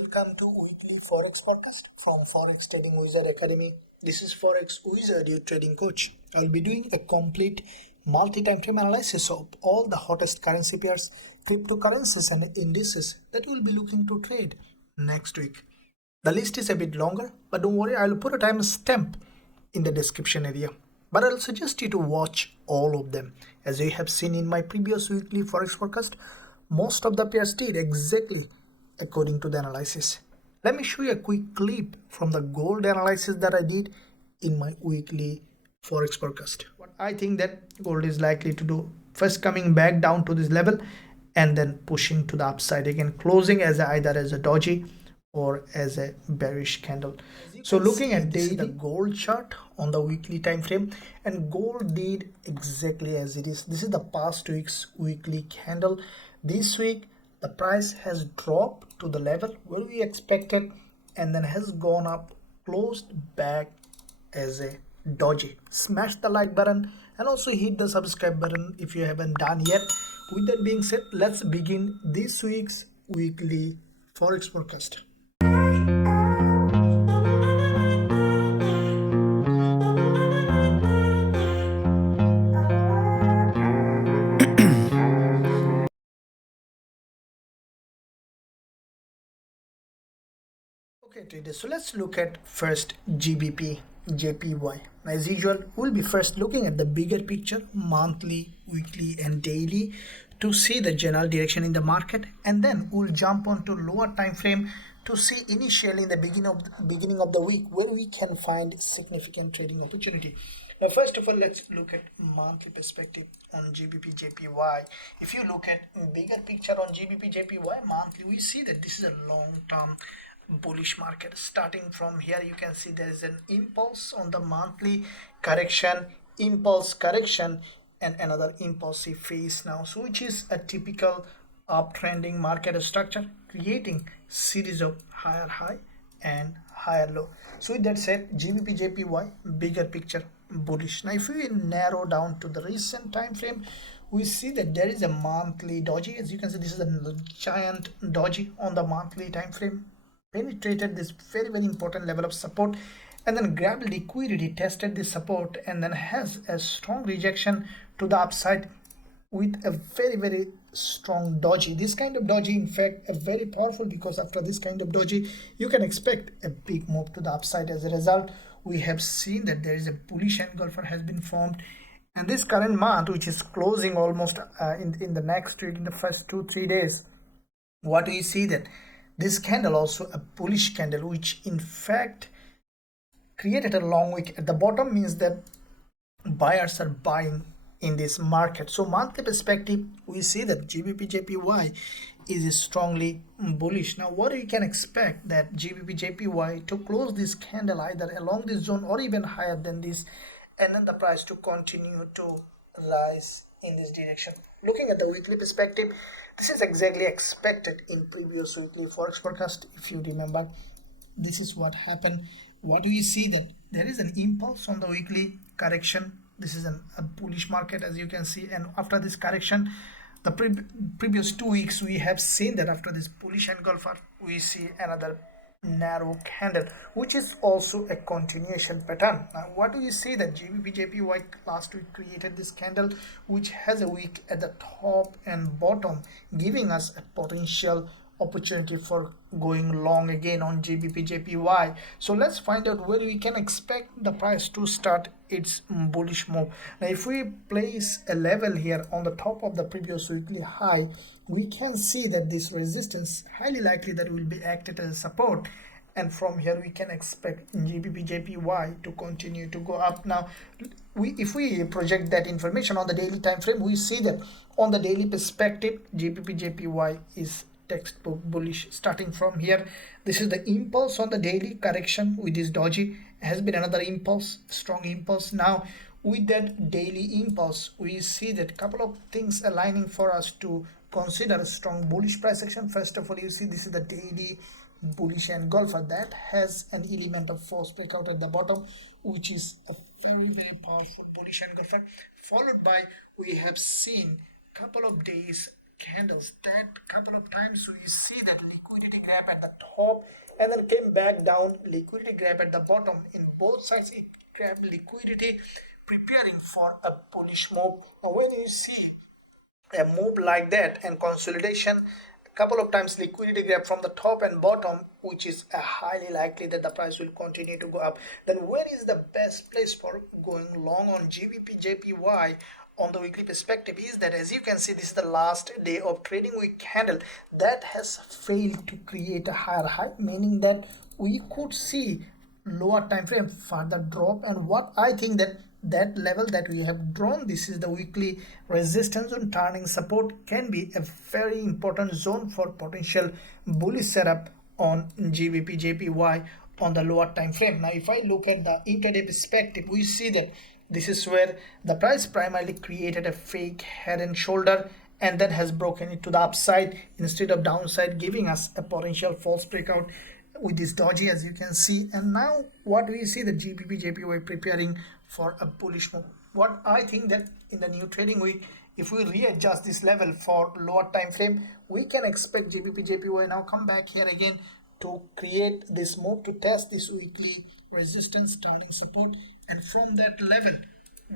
Welcome to weekly Forex podcast from Forex Trading Wizard Academy. This is Forex Wizard, your trading coach. I will be doing a complete multi-time frame analysis of all the hottest currency pairs, cryptocurrencies and indices that we'll be looking to trade next week. The list is a bit longer, but don't worry, I'll put a time stamp in the description area. But I'll suggest you to watch all of them. As you have seen in my previous weekly Forex forecast, most of the pairs did exactly according to the analysis. Let me show you a quick clip from the gold analysis that I did in my weekly Forex forecast. What I think that gold is likely to do, first coming back down to this level and then pushing to the upside again, closing as either as a doji or as a bearish candle. So looking at the gold chart on the weekly time frame, and gold did exactly as it is. This is the past week's weekly candle. This week the price has dropped to the level where we expected and then has gone up, closed back as a doji. Smash the like button and also hit the subscribe button if you haven't done yet. With that being said, let's begin this week's weekly Forex forecast. Okay traders, so let's look at first GBPJPY. As usual, we'll be first looking at the bigger picture, monthly, weekly and daily, to see the general direction in the market, and then we'll jump on to lower time frame to see initially in the beginning of the week where we can find significant trading opportunity. Now first of all, let's look at monthly perspective on GBPJPY. If you look at bigger picture on GBPJPY monthly, we see that this is a long-term bullish market. Starting from here, you can see there is an impulse on the monthly correction, impulse correction, and another impulsive phase now, so which is a typical uptrending market structure, creating series of higher high and higher low. So with that said, GBPJPY bigger picture bullish. Now if we narrow down to the recent time frame, we see that there is a monthly doji. As you can see, this is a giant doji on the monthly time frame, penetrated this very important level of support and then grabbed liquidity, tested this support and then has a strong rejection to the upside with a very strong doji. This kind of doji, in fact, a very powerful, because after this kind of doji you can expect a big move to the upside. As a result, we have seen that there is a bullish engulfer has been formed, and this current month, which is closing almost in the next week, in the first 2-3 days, what we see that this candle also a bullish candle, which in fact created a long wick at the bottom, means that buyers are buying in this market. So monthly perspective, we see that GBPJPY is strongly bullish. Now what we can expect that GBPJPY to close this candle either along this zone or even higher than this, and then the price to continue to rise in this direction. Looking at the weekly perspective, this is exactly expected in previous weekly Forex forecast. If you remember, this is what happened. What do you see? That there is an impulse on the weekly correction. This is a bullish market, as you can see, and after this correction, the previous 2 weeks, we have seen that after this bullish engulfer, we see another narrow candle, which is also a continuation pattern. Now what do you see? That GBPJPY last week created this candle which has a wick at the top and bottom, giving us a potential opportunity for going long again on GBPJPY. So let's find out where we can expect the price to start its bullish move. Now if we place a level here on the top of the previous weekly high, we can see that this resistance highly likely that will be acted as a support, and from here we can expect GBPJPY to continue to go up. Now if we project that information on the daily time frame, we see that on the daily perspective, GBPJPY is textbook bullish. Starting from here, this is the impulse on the daily correction with this doji, has been another impulse, strong impulse. Now with that daily impulse, we see that couple of things aligning for us to consider a strong bullish price action. First of all, you see this is the daily bullish engulfer that has an element of force breakout at the bottom, which is a very powerful bullish engulfer, followed by we have seen couple of days candles. That couple of times we see that liquidity grab at the top and then came back down, liquidity grab at the bottom. In both sides it grabbed liquidity, preparing for a bullish move. When you see a move like that and consolidation, a couple of times liquidity grab from the top and bottom, which is highly likely that the price will continue to go up, then where is the best place for going long on GBPJPY on the weekly perspective is that, as you can see, this is the last day of trading week candle that has failed to create a higher high, meaning that we could see lower time frame further drop. And what I think that level that we have drawn, this is the weekly resistance and turning support, can be a very important zone for potential bullish setup on GBPJPY on the lower time frame. Now if I look at the intraday perspective, we see that this is where the price primarily created a fake head and shoulder and then has broken it to the upside instead of downside, giving us a potential false breakout with this doji, as you can see. And now what we see, the GBPJPY preparing for a bullish move. What I think that in the new trading week, if we readjust this level for lower time frame, we can expect GBPJPY now come back here again to create this move to test this weekly resistance turning support, and from that level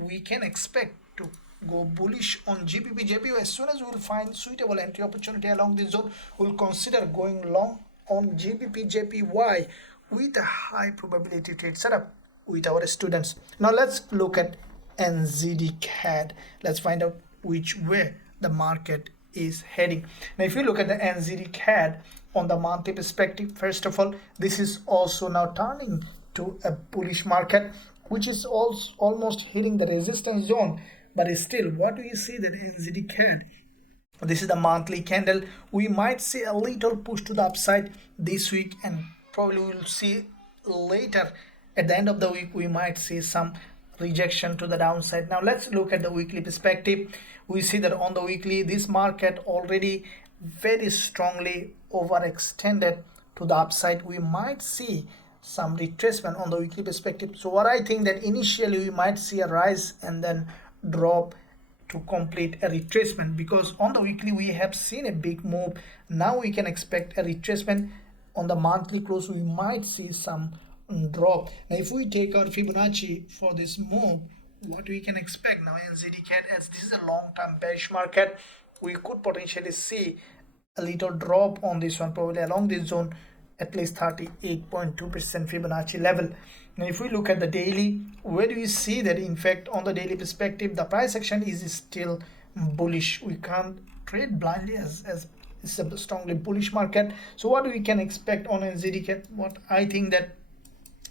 we can expect to go bullish on GBPJPY. As soon as we will find suitable entry opportunity along this zone, we'll consider going long on GBPJPY with a high probability trade setup with our students. Now let's look at NZDCAD. Let's find out which way the market is heading. Now if you look at the NZDCAD on the monthly perspective, first of all, this is also now turning to a bullish market, which is also almost hitting the resistance zone. But still, what do you see that NZDCAD, this is the monthly candle, we might see a little push to the upside this week, and probably we'll see later at the end of the week we might see some rejection to the downside. Now let's look at the weekly perspective. We see that on the weekly, this market already very strongly overextended to the upside. We might see some retracement on the weekly perspective. So what I think that initially we might see a rise and then drop to complete a retracement, because on the weekly we have seen a big move. Now we can expect a retracement. On the monthly close we might see some drop. Now if we take our Fibonacci for this move, what we can expect now, NZDCAD, as this is a long-term bearish market, we could potentially see a little drop on this one, probably along this zone, at least 38.2% Fibonacci level. Now if we look at the daily, where do we see that in fact on the daily perspective the price action is still bullish. We can't trade blindly as it's a strongly bullish market. So what we can expect on NZDCAD, what I think that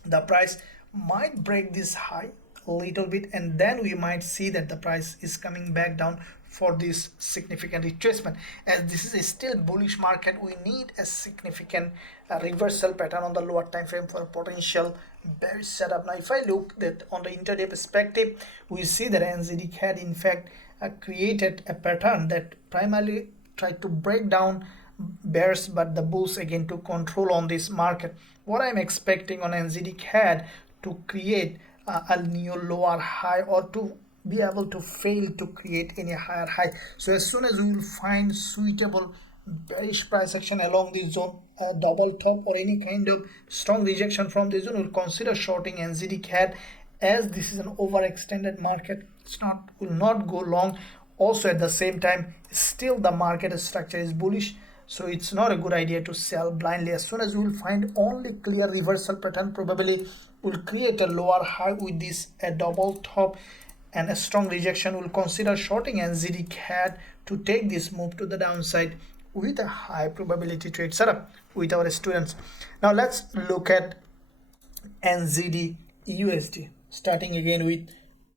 the price might break this high a little bit, and then we might see that the price is coming back down for this significant retracement. As this is a still bullish market, we need a significant reversal pattern on the lower time frame for a potential bearish setup. Now if I look that on the intraday perspective, we see that NZDCAD in fact created a pattern that primarily tried to break down bears, but the bulls again to control on this market. What I'm expecting on NZDCAD to create a new lower high, or to be able to fail to create any higher high. So as soon as we will find suitable bearish price action along this zone, a double top or any kind of strong rejection from this zone, we'll consider shorting NZDCAD, as this is an overextended market. Will not go long. Also at the same time, still the market structure is bullish, so it's not a good idea to sell blindly. As soon as we will find only clear reversal pattern, probably will create a lower high with this a double top and a strong rejection, will consider shorting NZDCAD to take this move to the downside with a high probability trade setup with our students. Now let's look at NZDUSD, starting again with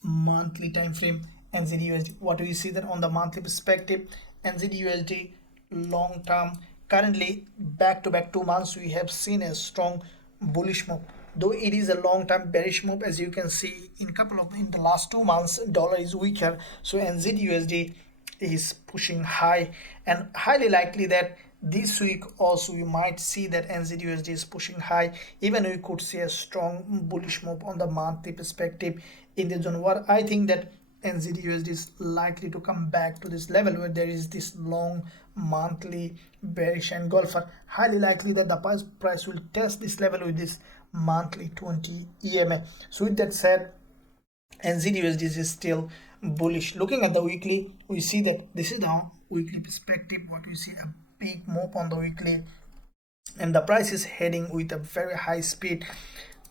monthly time frame. NZDUSD, what do we see that on the monthly perspective? NZDUSD long term, currently back to back 2 months we have seen a strong bullish move, though it is a long term bearish move. As you can see, in the last 2 months dollar is weaker, so NZDUSD is pushing high, and highly likely that this week also we might see that NZDUSD is pushing high. Even we could see a strong bullish move on the monthly perspective in the zone. What I think that NZDUSD is likely to come back to this level where there is this long monthly bearish engulfer. Highly likely that the price will test this level with this monthly 20 EMA. So with that said, NZDUSD is still bullish. Looking at the weekly, we see that this is the weekly perspective. What we see, a big move on the weekly, and the price is heading with a very high speed.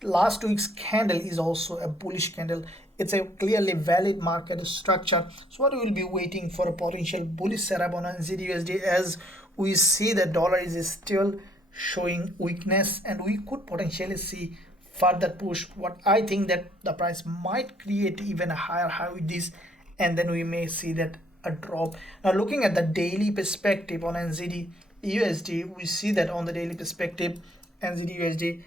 Last week's candle is also a bullish candle. It's a clearly valid market structure. So what we will be waiting for a potential bullish setup on NZDUSD, as we see the dollar is still showing weakness and we could potentially see further push. What I think that the price might create even a higher high with this, and then we may see that a drop. Now looking at the daily perspective on NZDUSD, we see that on the daily perspective NZDUSD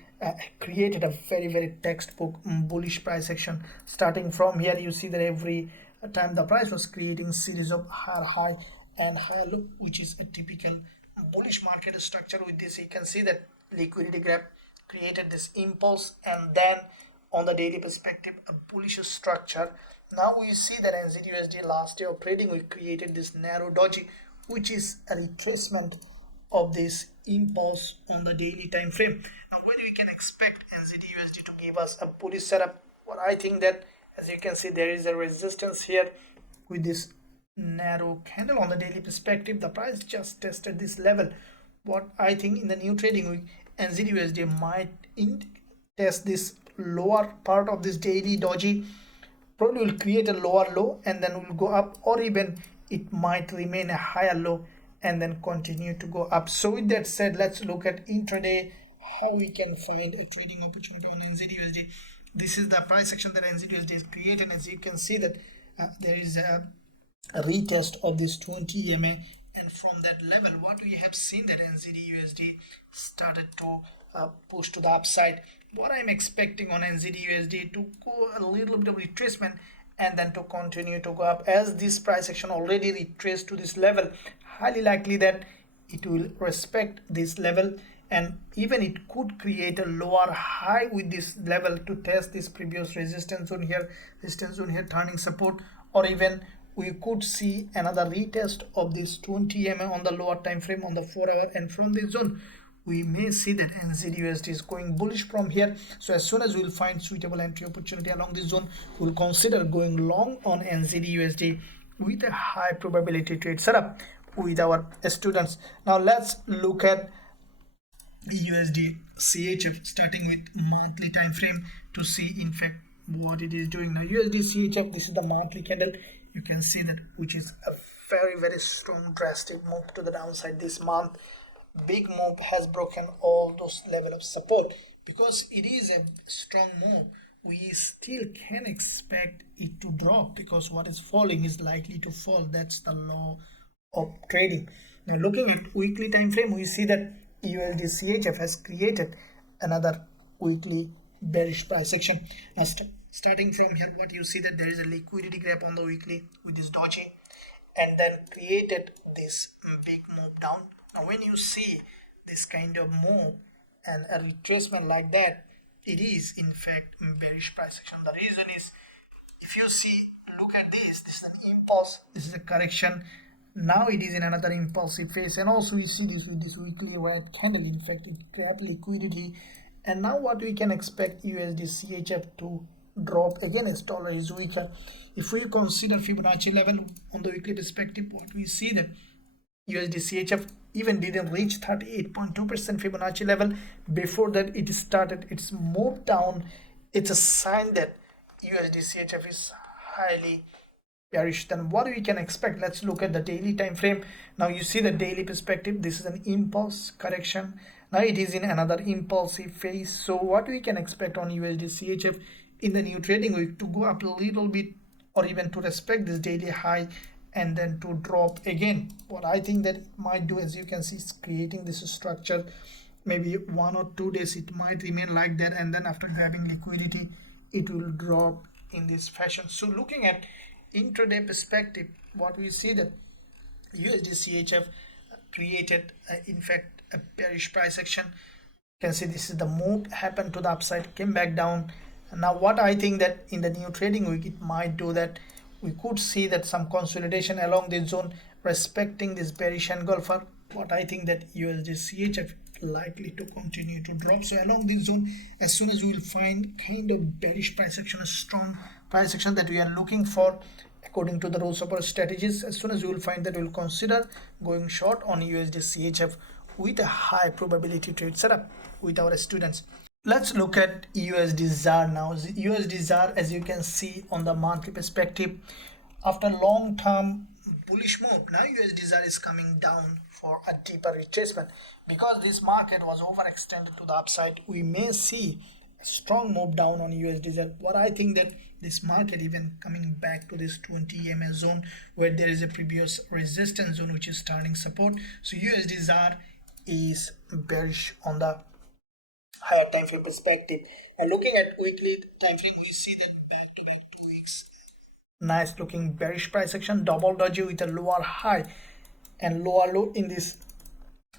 created a very textbook bullish price action. Starting from here, you see that every time the price was creating series of higher high and higher low, which is a typical bullish market structure. With this, you can see that liquidity grab created this impulse, and then on the daily perspective a bullish structure. Now we see that NZDUSD last day of trading we created this narrow doji, which is a retracement of this impulse on the daily time frame. Now when we can expect NZDUSD to give us a bullish setup? What I think that, as you can see, there is a resistance here with this narrow candle on the daily perspective. The price just tested this level. What I think in the new trading week, NZDUSD might test this lower part of this daily doji, probably will create a lower low and then will go up, or even it might remain a higher low and then continue to go up. So with that said, let's look at intraday how we can find a trading opportunity on NZDUSD. This is the price action that NZDUSD has created. As you can see that there is a retest of this 20 EMA, and from that level what we have seen that NZDUSD started to push to the upside. What I'm expecting on NZDUSD to go a little bit of retracement and then to continue to go up, as this price action already retraced to this level. Highly likely that it will respect this level, and even it could create a lower high with this level to test this previous resistance zone here, turning support, or even we could see another retest of this 20 EMA on the lower time frame on the 4 hour, and from this zone we may see that NZDUSD is going bullish from here. So as soon as we'll find suitable entry opportunity along this zone, we'll consider going long on NZDUSD with a high probability trade setup with our students. Now let's look at USDCHF starting with monthly time frame to see in fact what it is doing. Now USDCHF, this is the monthly candle. You can see that, which is a very strong drastic move to the downside this month. Big move, has broken all those level of support. Because it is a strong move, we still can expect it to drop, because what is falling is likely to fall. That's the law of trading. Now looking at weekly time frame, we see that USDCHF has created another weekly bearish price action. Now starting from here, what you see that there is a liquidity grab on the weekly with this doji, and then created this big move down. Now when you see this kind of move and a retracement like that, it is in fact bearish price action. The reason is, if you see, look at this is an impulse, this is a correction, now it is in another impulsive phase, and also we see this with this weekly red candle. In fact, it grabbed liquidity, and now what we can expect USDCHF to drop again as dollar is weaker. If we consider Fibonacci level on the weekly perspective, what we see that USDCHF even didn't reach 38.2% Fibonacci level. Before that it started its move down. It's a sign that USDCHF is highly bearish. Then what we can expect, let's look at the daily time frame. Now you see the daily perspective, this is an impulse correction, now it is in another impulsive phase. So what we can expect on USDCHF in the new trading week to go up a little bit, or even to respect this daily high and then to drop again. What I think that it might do, as you can see, is creating this structure. Maybe 1 or 2 days it might remain like that, and then after grabbing liquidity it will drop in this fashion. So looking at intraday perspective, what we see that USDCHF created in fact a bearish price action. You can see this is the move happened to the upside, came back down. And now what I think that in the new trading week it might do that we could see that some consolidation along this zone respecting this bearish engulfer. But I think that USDCHF likely to continue to drop. So along this zone, as soon as we will find kind of bearish price action, a strong price action that we are looking for according to the rules of our strategies, as soon as we will find that, we will consider going short on USDCHF with a high probability trade setup with our students. Let's look at USDZAR now. USDZAR, as you can see on the monthly perspective, after long-term bullish move, now USDZAR is coming down for a deeper retracement. Because this market was overextended to the upside, we may see a strong move down on USDZAR. But I think that this market even coming back to this 20 EMA zone where there is a previous resistance zone which is turning support. So USDZAR is bearish on the higher time frame perspective. And looking at weekly time frame, we see that back to back 2 weeks, nice looking bearish price action, double doji with a lower high and lower low in this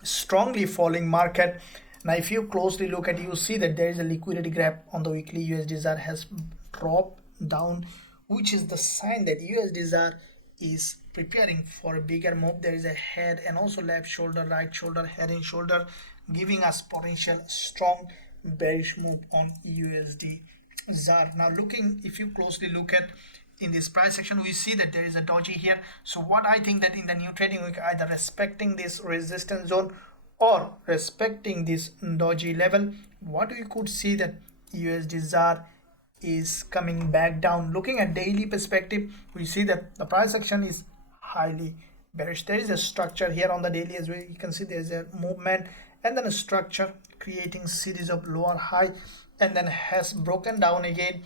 strongly falling market. Now if you closely look at, you see that there is a liquidity gap on the weekly. USDZAR has dropped down, which is the sign that USDZAR is preparing for a bigger move. There is a head and also left shoulder, right shoulder, head and shoulder, giving us potential strong bearish move on USDZAR. Now looking, if you closely look at in this price section, we see that there is a doji here. So what I think that in the new trading week, either respecting this resistance zone or respecting this doji level, what we could see that USDZAR is coming back down. Looking at daily perspective, we see that the price action is highly bearish. There is a structure here on the daily as well. You can see there is a movement and then a structure creating series of lower high and then has broken down again.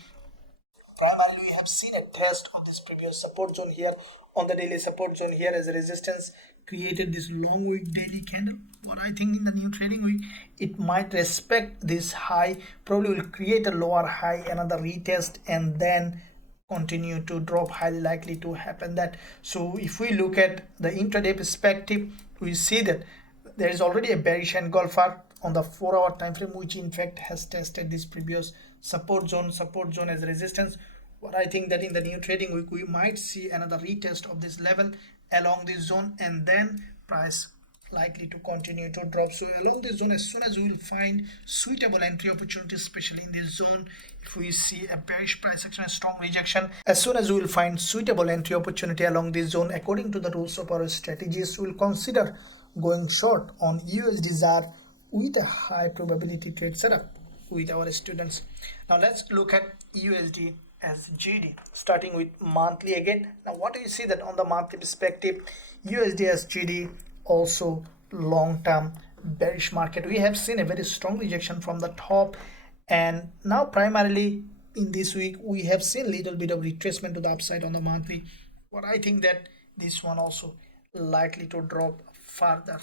Primarily we have seen a test of this previous support zone here on the daily support zone here as a resistance, created this long wick daily candle. What I think in the new trading week, it might respect this high, probably will create a lower high, another retest, and then continue to drop. Highly likely to happen that. So if we look at the intraday perspective, we see that there is already a bearish engulfer on the 4-hour time frame, which in fact has tested this previous support zone as resistance. But I think that in the new trading week, we might see another retest of this level along this zone, and then price likely to continue to drop. So along this zone, as soon as we will find suitable entry opportunities, especially in this zone, if we see a bearish price action, a strong rejection, as soon as we will find suitable entry opportunity along this zone, according to the rules of our strategies, we will consider going short on USDZAR with a high probability trade setup with our students. Now let's look at USDSGD, starting with monthly again. Now what do you see that on the monthly perspective, USDSGD also long-term bearish market. We have seen a very strong rejection from the top, and now primarily in this week we have seen a little bit of retracement to the upside on the monthly. But I think that this one also likely to drop further.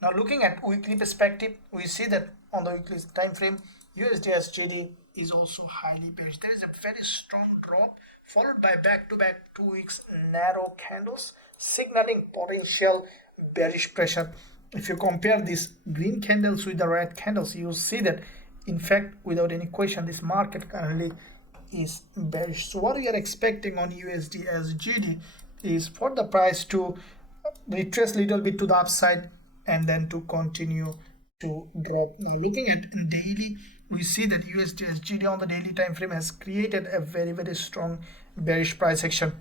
Now looking at weekly perspective, we see that on the weekly time frame, USDSGD is also highly bearish. There is a very strong drop followed by back-to-back 2 weeks narrow candles signaling potential bearish pressure. If you compare these green candles with the red candles, you will see that in fact without any question this market currently is bearish. So what we are expecting on USDSGD is for the price to retrace little bit to the upside and then to continue to drop. Now looking at daily, we see that USDSGD on the daily time frame has created a very strong bearish price action.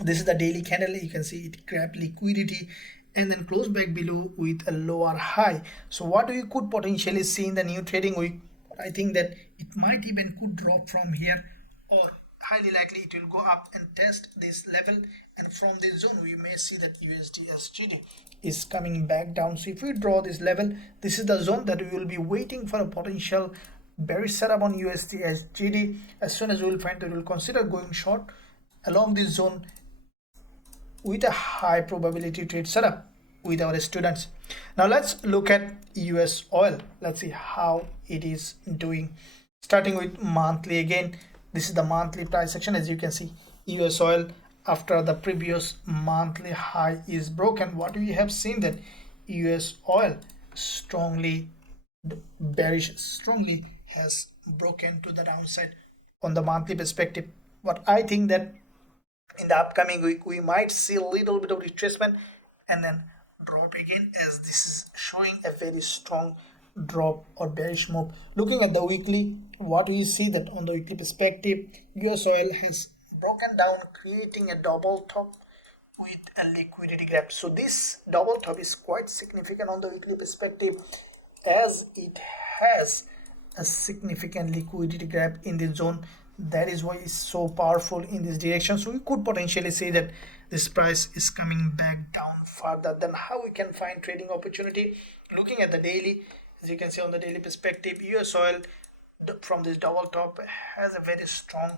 This is the daily candle. You can see it grabbed liquidity and then close back below with a lower high. So what we could potentially see in the new trading week, I think that it might even could drop from here, or highly likely it will go up and test this level, and from this zone we may see that USDSGD is coming back down. So if we draw this level, this is the zone that we will be waiting for a potential bearish setup on USDSGD. As soon as we will find that, we will consider going short along this zone with a high probability trade setup with our students. Now let's look at USOIL. Let's see how it is doing. Starting with monthly again, this is the monthly price action. As you can see, USOIL after the previous monthly high is broken. What we have seen that USOIL strongly bearish, strongly has broken to the downside on the monthly perspective. But I think that In the upcoming week we might see a little bit of retracement and then drop again, as this is showing a very strong drop or bearish move. Looking at the weekly, what we see that on the weekly perspective, USOIL has broken down, creating a double top with a liquidity gap. So this double top is quite significant on the weekly perspective, as it has a significant liquidity gap in the zone. That is why it's so powerful in this direction. So we could potentially say that this price is coming back down further. Then how we can find trading opportunity? Looking at the daily, as you can see on the daily perspective, USOIL from this double top has a very strong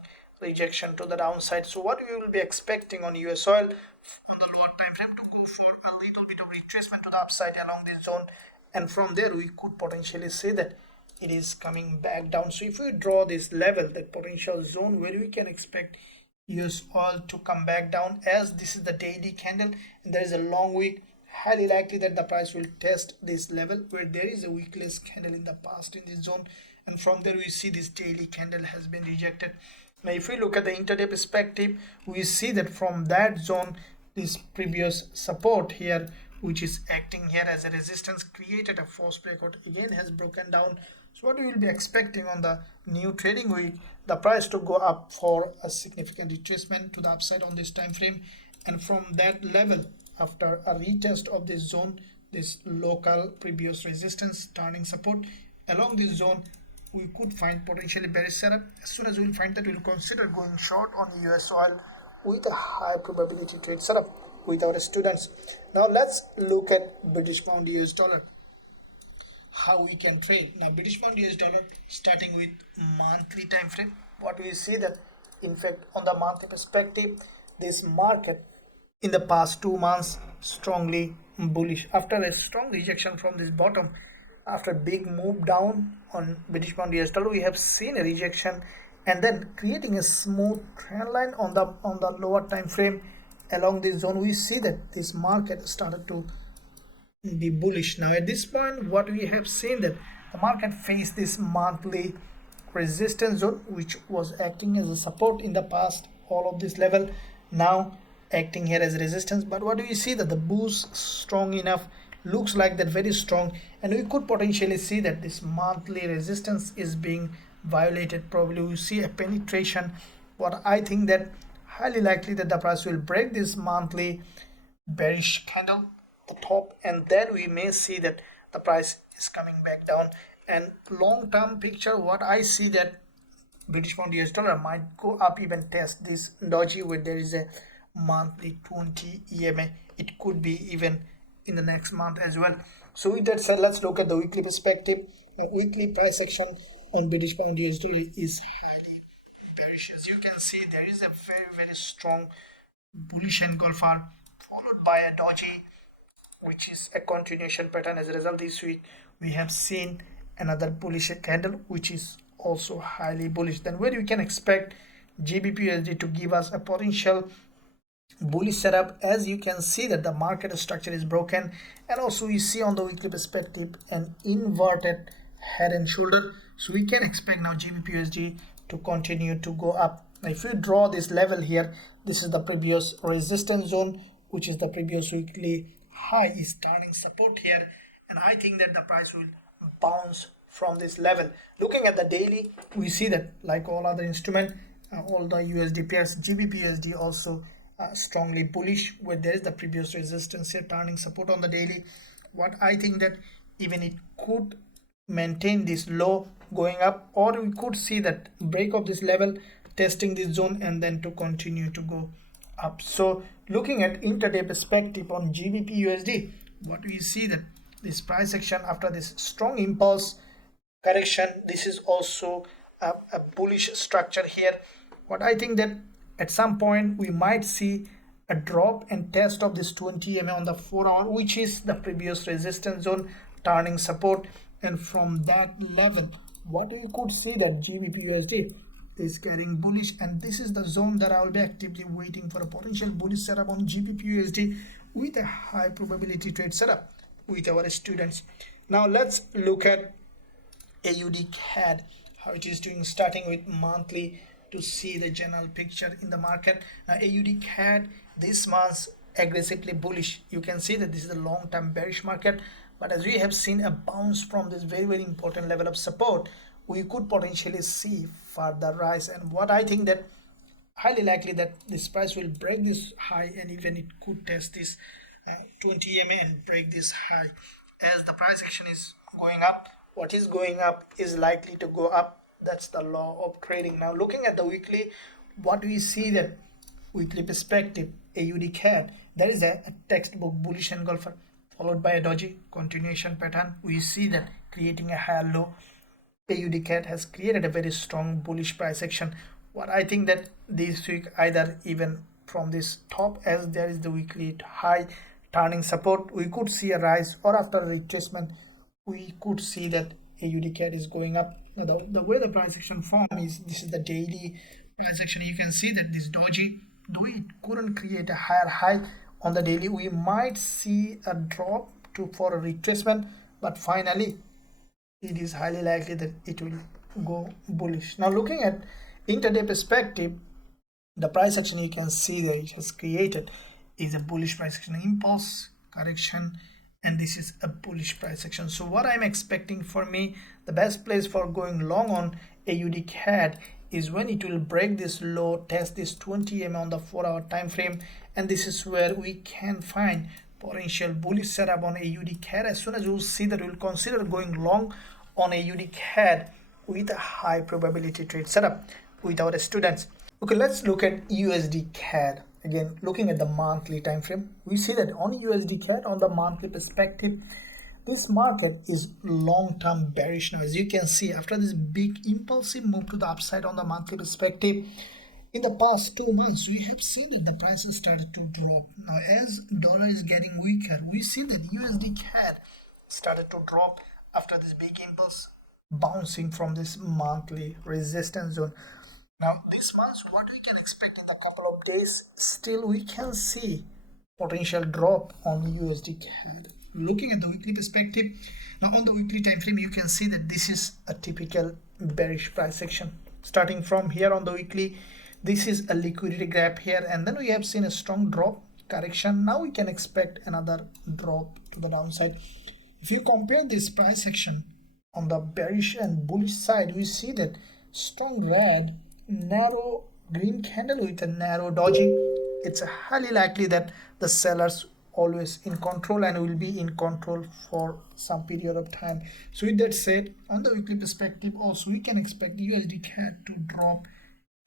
rejection to the downside. So what we will be expecting on USOIL on the lower time frame to go for a little bit of retracement to the upside along this zone, and from there we could potentially say that it is coming back down. So if we draw this level, that potential zone where we can expect USOIL to come back down, as this is the daily candle and there is a long wick, highly likely that the price will test this level where there is a wickless candle in the past in this zone, and from there we see this daily candle has been rejected. Now if we look at the intraday perspective, we see that from that zone, this previous support here, which is acting here as a resistance, created a false breakout, again has broken down. So what we will be expecting on the new trading week, the price to go up for a significant retracement to the upside on this time frame, and from that level, after a retest of this zone, this local previous resistance turning support along this zone, we could find potentially bearish setup. As soon as we will find that, we will consider going short on USOIL with a high probability trade setup with our students. Now let's look at British Pound US Dollar, how we can trade. Now British Pound US Dollar, starting with monthly time frame, what we see that in fact on the monthly perspective, this market in the past 2 months strongly bullish. After a strong rejection from this bottom, after a big move down on British Pound US Dollar, we have seen a rejection and then creating a smooth trend line on the lower time frame along this zone. We see that this market started to be bullish. Now at this point, what we have seen that the market faced this monthly resistance zone, which was acting as a support in the past, all of this level now acting here as resistance. But what do we see that the boost strong enough, looks like that very strong, and we could potentially see that this monthly resistance is being violated. Probably we see a penetration. What I think that highly likely that the price will break this monthly bearish candle, the top, and then we may see that the price is coming back down. And long term picture, what I see that British Pound US Dollar might go up, even test this doji where there is a monthly 20 EMA. It could be even in the next month as well. So with that said, let's look at the weekly perspective. The weekly price action on British Pound US Dollar is highly bearish. As you can see, there is a very strong bullish engulfer followed by a doji, which is a continuation pattern. As a result, this week we have seen another bullish candle, which is also highly bullish. Then where you can expect GBPUSD to give us a potential bullish setup, as you can see that the market structure is broken, and also you see on the weekly perspective an inverted head and shoulder. So we can expect now GBPUSD to continue to go up. Now if you draw this level here, this is the previous resistance zone, which is the previous weekly high, is turning support here, and I think that the price will bounce from this level. Looking at the daily, we see that like all other instruments, all the USD pairs, GBPUSD also strongly bullish, where there is the previous resistance here turning support on the daily. What I think that even it could maintain this low going up, or we could see that break of this level, testing this zone, and then to continue to go up. So looking at intraday perspective on GBPUSD, what we see that this price action after this strong impulse correction, this is also a bullish structure here. What I think that at some point we might see a drop and test of this 20 EMA on the 4 hour, which is the previous resistance zone turning support, and from that level what we could see that GBPUSD is carrying bullish, and this is the zone that I will be actively waiting for a potential bullish setup on GBPUSD with a high probability trade setup with our students. Now let's look at AUDCAD, how it is doing, starting with monthly. to see the general picture in the market. AUDCAD this month aggressively bullish. You can see that this is a long-term bearish market, but as we have seen a bounce from this very important level of support, we could potentially see further rise. And what I think that highly likely that this price will break this high, and even it could test this 20 EMA and break this high. As the price action is going up, what is going up is likely to go up. That's the law of trading. Now looking at the weekly, what we see that weekly perspective, AUDCAD, there is a textbook bullish engulfer followed by a doji continuation pattern. We see that creating a higher low. AUDCAD has created a very strong bullish price action. What I think that this week, either even from this top, as there is the weekly high turning support, we could see a rise, or after a retracement we could see that AUDCAD is going up. Now, the way the price action form is, this is the daily price action. You can see that this doji, though it couldn't create a higher high on the daily, we might see a drop for a retracement, but finally it is highly likely that it will go bullish. Now looking at intraday perspective, the price action you can see that it has created is a bullish price action, impulse correction, and this is a bullish price action. So what I'm expecting, for me, the best place for going long on AUDCAD is when it will break this low, test this 20 EMA on the 4-hour time frame, and this is where we can find potential bullish setup on AUDCAD. As soon as you see that, we'll consider going long on AUDCAD with a high probability trade setup with our students. Okay, let's look at USDCAD. Again, looking at the monthly time frame, we see that on USDCAD, on the monthly perspective, this market is long-term bearish. Now as you can see, after this big impulsive move to the upside on the monthly perspective, in the past 2 months we have seen that the prices started to drop. Now as dollar is getting weaker, we see that USDCAD started to drop after this big impulse, bouncing from this monthly resistance zone. Now this month, what we can expect in a couple of days, still we can see potential drop on USDCAD. Looking at the weekly perspective, now on the weekly time frame, you can see that this is a typical bearish price action. Starting from here on the weekly, this is a liquidity gap here, and then we have seen a strong drop correction. Now we can expect another drop to the downside. If you compare this price action on the bearish and bullish side, we see that strong red, narrow green candle with a narrow doji. It's highly likely that the sellers always in control and will be in control for some period of time. So with that said, on the weekly perspective also we can expect USDCAD to drop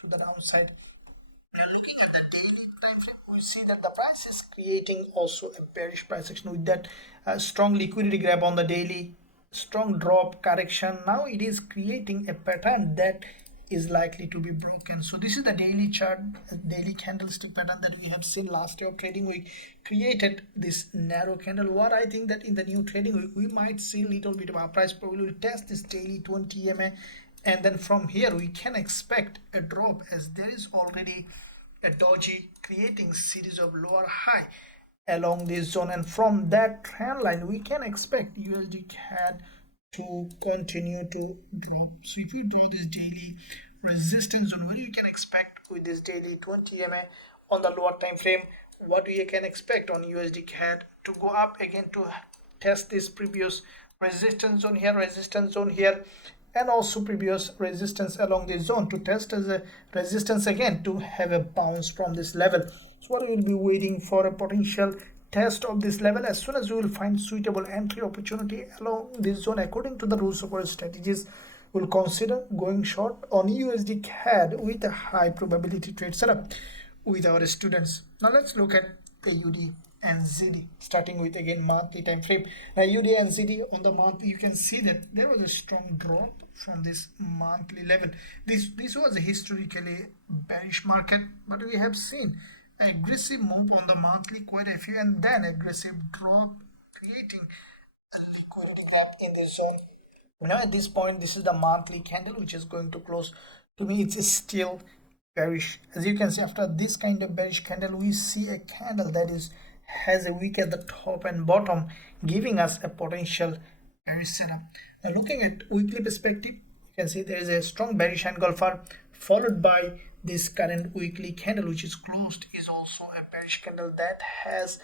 to the downside. And looking at the daily time frame, we see that the price is creating also a bearish price action with that strong liquidity grab on the daily, strong drop correction. Now it is creating a pattern that is likely to be broken. So this is the daily chart, daily candlestick pattern that we have seen last day of trading week, created this narrow candle. What I think that in the new trading week, we might see a little bit of our price probably will test this daily 20 EMA, and then from here we can expect a drop, as there is already a doji creating series of lower high along this zone, and from that trend line we can expect USDCAD to continue to drop. So if you draw this daily resistance zone, what you can expect with this daily 20 EMA on the lower time frame, what we can expect on USDCAD to go up again to test this previous resistance zone here, and also previous resistance along this zone to test as a resistance again to have a bounce from this level. So what we will be waiting for a potential test of this level. As soon as we will find suitable entry opportunity along this zone according to the rules of our strategies, we'll consider going short on USDCAD with a high probability trade setup with our students. Now let's look at AUDNZD, starting with again monthly time frame. Now AUDNZD on the monthly, you can see that there was a strong drop from this monthly level. This was a historically bearish market, but we have seen aggressive move on the monthly, quite a few, and then aggressive drop, creating a liquidity gap in this zone. Now at this point, this is the monthly candle which is going to close. To me, it's still bearish. As you can see, after this kind of bearish candle, we see a candle that has a wick at the top and bottom, giving us a potential bearish setup. Now looking at weekly perspective, you can see there is a strong bearish engulfer followed by this current weekly candle which is closed, is also a bearish candle that has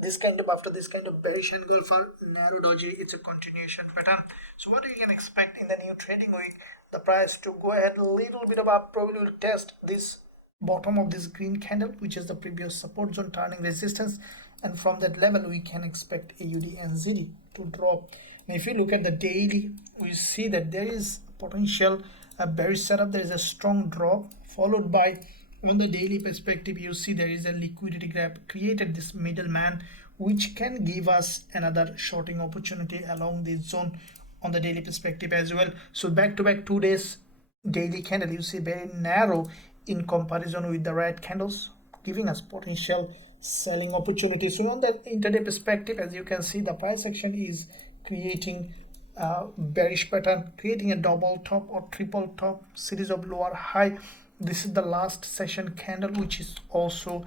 this kind of, after this kind of bearish engulfer, narrow doji. It's a continuation pattern. So what you can expect in the new trading week, the price to go ahead a little bit of up, probably will test this bottom of this green candle which is the previous support zone, turning resistance, and from that level we can expect AUDNZD to drop. Now if you look at the daily, we see that there is potential a bearish setup. There is a strong drop, followed by, on the daily perspective, you see there is a liquidity gap created, this middleman, which can give us another shorting opportunity along this zone on the daily perspective as well. So back to back 2 days daily candle, you see very narrow in comparison with the red candles, giving us potential selling opportunity. So on that intraday perspective, as you can see, the price action is creating a bearish pattern, creating a double top or triple top series of lower high. This is the last session candle, which is also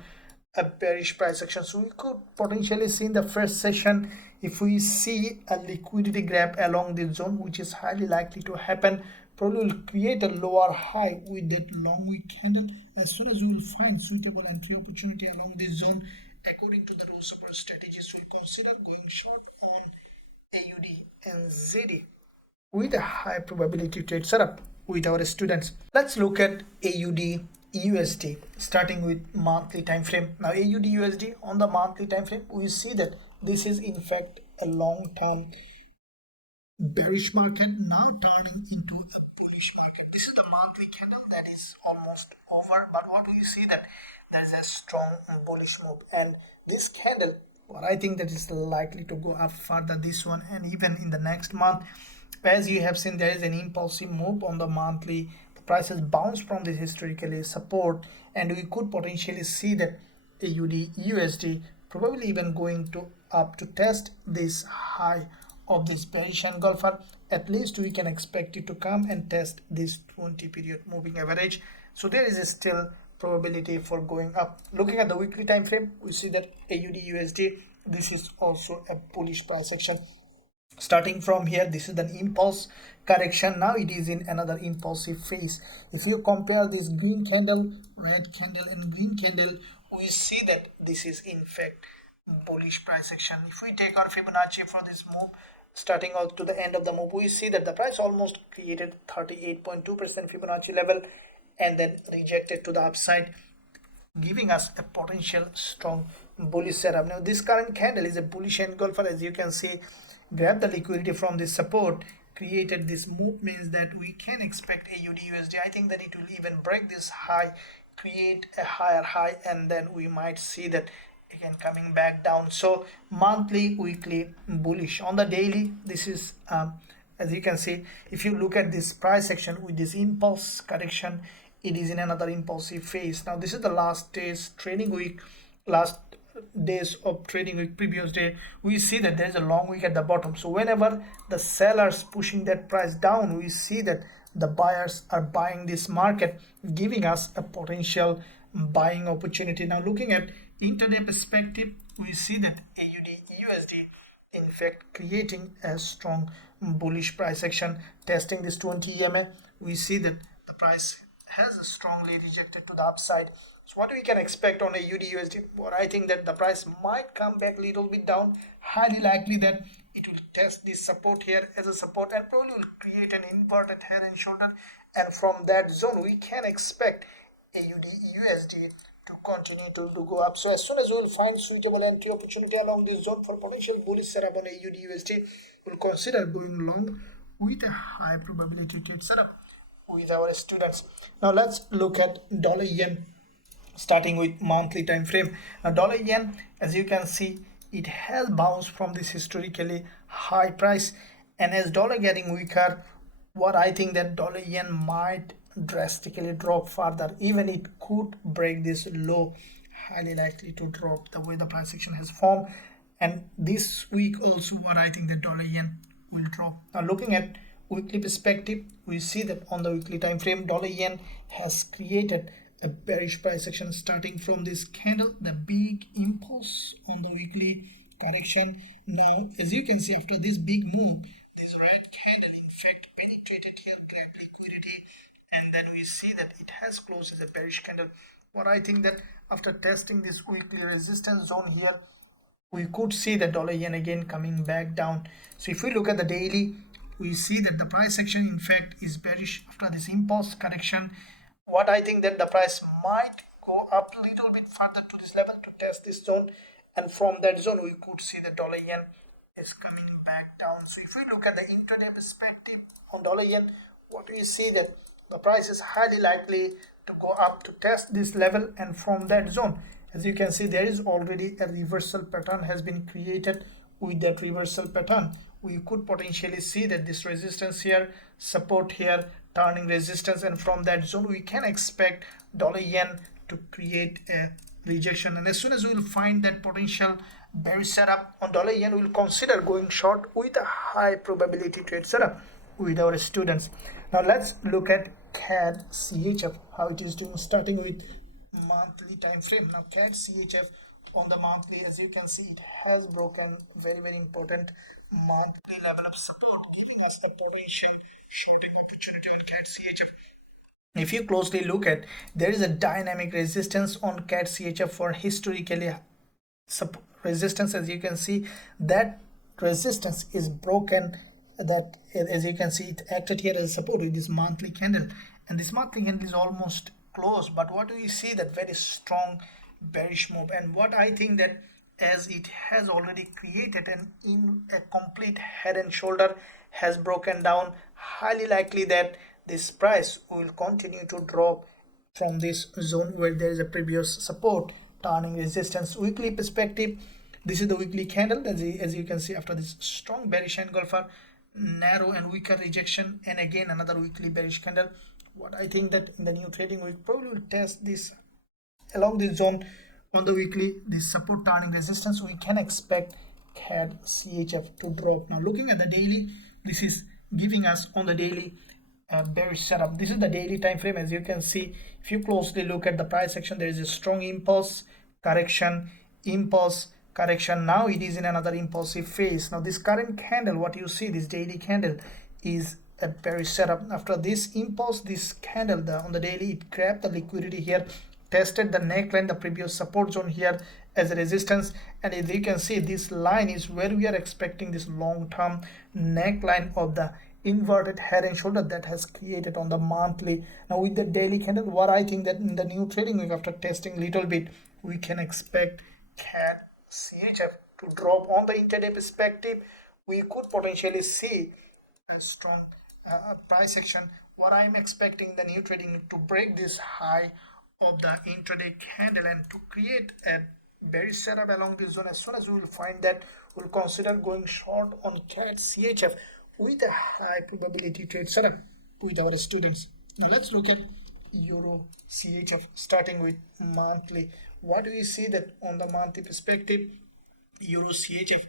a bearish price action. So we could potentially see in the first session, if we see a liquidity grab along this zone, which is highly likely to happen, probably will create a lower high with that long wick candle. As soon as we will find suitable entry opportunity along this zone, according to the rules of our strategies, we'll consider going short on AUDNZD with a high probability trade setup with our students. Let's look at AUDUSD, starting with monthly time frame. Now AUDUSD on the monthly time frame, we see that this is in fact a long-term bearish market now turning into a bullish market. This is the monthly candle that is almost over, but what we see that there is a strong bullish move, and this candle, what I think that is likely to go up further, this one, and even in the next month. As you have seen, there is an impulsive move on the monthly. The prices bounce from this historically support, and we could potentially see that AUDUSD probably even going to up to test this high of this bearish engulfer. At least we can expect it to come and test this 20 period moving average. So there is still probability for going up. Looking at the weekly time frame, we see that AUDUSD, this is also a bullish price action. Starting from here, this is an impulse correction. Now it is in another impulsive phase. If you compare this green candle, red candle and green candle, we see that this is in fact bullish price action. If we take our Fibonacci for this move, starting out to the end of the move, we see that the price almost created 38.2% Fibonacci level and then rejected to the upside, giving us a potential strong bullish setup. Now this current candle is a bullish engulfer, as you can see, grab the liquidity from this support, created this move, means that we can expect AUDUSD. I think that it will even break this high, create a higher high, and then we might see that again coming back down. So monthly, weekly bullish. On the daily, this is as you can see, if you look at this price action with this impulse correction, it is in another impulsive phase. Now this is the last day's trading week, last days of trading week, previous day. We see that there is a long wick at the bottom. So whenever the sellers pushing that price down, we see that the buyers are buying this market, giving us a potential buying opportunity. Now looking at intraday perspective, we see that AUDUSD in fact creating a strong bullish price action, testing this 20 EMA. We see that the price has strongly rejected to the upside. So what we can expect on AUDUSD? Well, I think that the price might come back a little bit down. Highly likely that it will test this support here as a support and probably will create an inverted head and shoulder. And from that zone, we can expect AUDUSD to continue to go up. So as soon as we will find suitable entry opportunity along this zone for potential bullish setup on AUDUSD, we'll consider going long with a high probability trade setup with our students. Now let's look at dollar yen, starting with monthly time frame. Now dollar yen, as you can see, it has bounced from this historically high price, and as dollar getting weaker, what I think that dollar yen might drastically drop further. Even it could break this low, highly likely to drop the way the price action has formed. And this week also, what I think the dollar yen will drop. Now looking at weekly perspective, we see that on the weekly time frame, dollar yen has created a bearish price action starting from this candle, the big impulse on the weekly correction. Now as you can see, after this big move, this red candle in fact penetrated here, grabbed liquidity, and then we see that it has closed as a bearish candle. What I think that after testing this weekly resistance zone here, we could see the dollar yen again coming back down. So if we look at the daily, we see that the price action in fact is bearish after this impulse correction. What I think that the price might go up a little bit further to this level to test this zone, and from that zone we could see the dollar yen is coming back down. So if we look at the intraday perspective on dollar yen, what we see that the price is highly likely to go up to test this level, and from that zone, as you can see, there is already a reversal pattern has been created. With that reversal pattern, we could potentially see that this resistance here, support here, turning resistance, and from that zone we can expect dollar yen to create a rejection. And as soon as we will find that potential bearish setup on dollar yen, we will consider going short with a high probability trade setup with our students. Now let's look at CADCHF, how it is doing, starting with monthly time frame. Now CADCHF on the monthly, as you can see, it has broken very important monthly level of support, giving us the potential shorting opportunity on CADCHF. If you closely look at, there is a dynamic resistance on CADCHF for historically resistance. As you can see, that resistance is broken. That, as you can see, it acted here as support with this monthly candle, and this monthly candle is almost closed. But what do we see? That very strong bearish move. And what I think that as it has already created a complete head and shoulder, has broken down, highly likely that this price will continue to drop from this zone where there is a previous support, turning resistance. Weekly perspective, this is the weekly candle. As you can see, after this strong bearish engulfer, narrow and weaker rejection, and again another weekly bearish candle. What I think that in the new trading week, probably will test this along this zone on the weekly, this support turning resistance. We can expect CADCHF to drop. Now looking at the daily, this is giving us on the daily bearish setup. This is the daily time frame. As you can see, if you closely look at the price action, there is a strong impulse correction, impulse correction. Now it is in another impulsive phase. Now this current candle, what you see, this daily candle, is a bearish setup. After this impulse, this candle on the daily, it grabbed the liquidity here, tested the neckline, the previous support zone here as a resistance, and as you can see, this line is where we are expecting this long-term neckline of the inverted head and shoulder that has created on the monthly. Now with the daily candle, what I think that in the new trading week, after testing little bit, we can expect CADCHF to drop. On the intraday perspective, we could potentially see a strong price action. What I'm expecting the new trading to break this high of the intraday candle and to create a bearish setup along this zone. As soon as we will find that, we'll consider going short on CADCHF with a high probability trade setup with our students. Now let's look at EURCHF, starting with monthly. What do we see that on the monthly perspective? EURCHF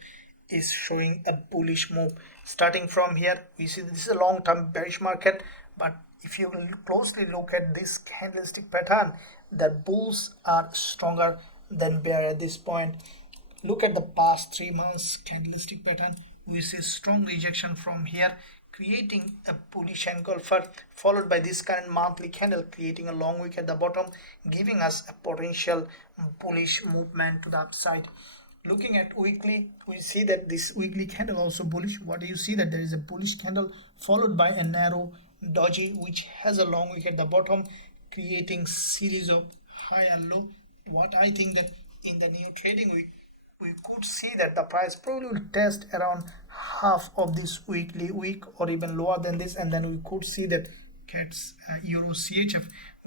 is showing a bullish move. Starting from here, we see this is a long-term bearish market, but if you will closely look at this candlestick pattern, the bulls are stronger than bear at this point. Look at the past 3 months candlestick pattern. We see strong rejection from here, creating a bullish engulfer, followed by this current monthly candle creating a long wick at the bottom, giving us a potential bullish movement to the upside. Looking at weekly, we see that this weekly candle also bullish. What do you see? That there is a bullish candle followed by a narrow doji which has a long wick at the bottom, creating series of high and low. What I think that in the new trading week, we could see that the price probably will test around half of this weekly wick or even lower than this, and then we could see that EURCHF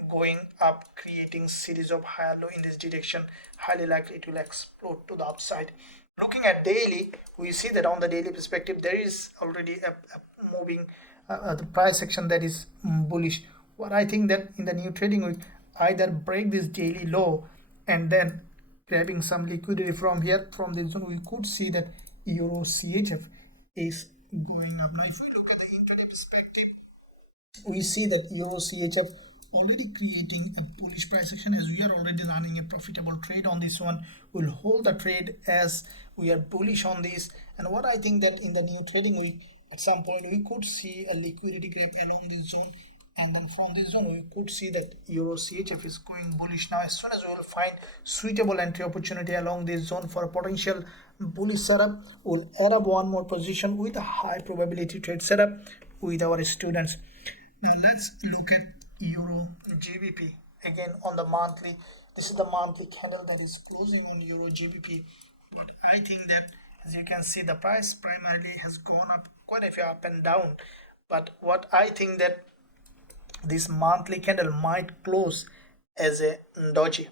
going up, creating series of high and low in this direction. Highly likely it will explode to the upside. Looking at daily, we see that on the daily perspective, there is already a moving the price action that is bullish. What I think that in the new trading week, either break this daily low and then grabbing some liquidity from here, from this zone, we could see that EURCHF is going up. Now if we look at the intraday perspective, we see that EURCHF already creating a bullish price action. As we are already running a profitable trade on this one, we'll hold the trade as we are bullish on this. And what I think that in the new trading week, at some point we could see a liquidity grab along this zone, and then from this zone we could see that EURCHF is going bullish. Now as soon as we will find suitable entry opportunity along this zone for a potential bullish setup, we'll add up one more position with a high probability trade setup with our students. Now let's look at EURGBP again on the monthly. This is the monthly candle that is closing on EURGBP, but I think that as you can see the price primarily has gone up quite a few up and down, but what I think that this monthly candle might close as a doji.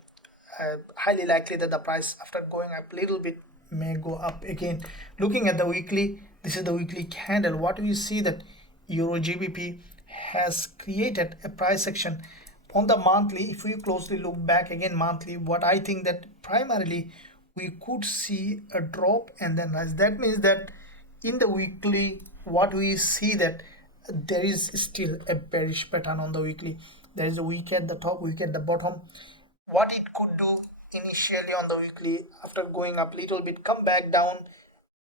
Highly likely that the price after going up a little bit may go up again. Looking at the weekly, this is the weekly candle. What we see that EURGBP has created a price action. On the monthly, if we closely look back again monthly, what I think that primarily we could see a drop and then rise. That means that in the weekly what we see that there is still a bearish pattern on the weekly. There is a wick at the top, wick at the bottom. What it could do initially on the weekly after going up little bit, come back down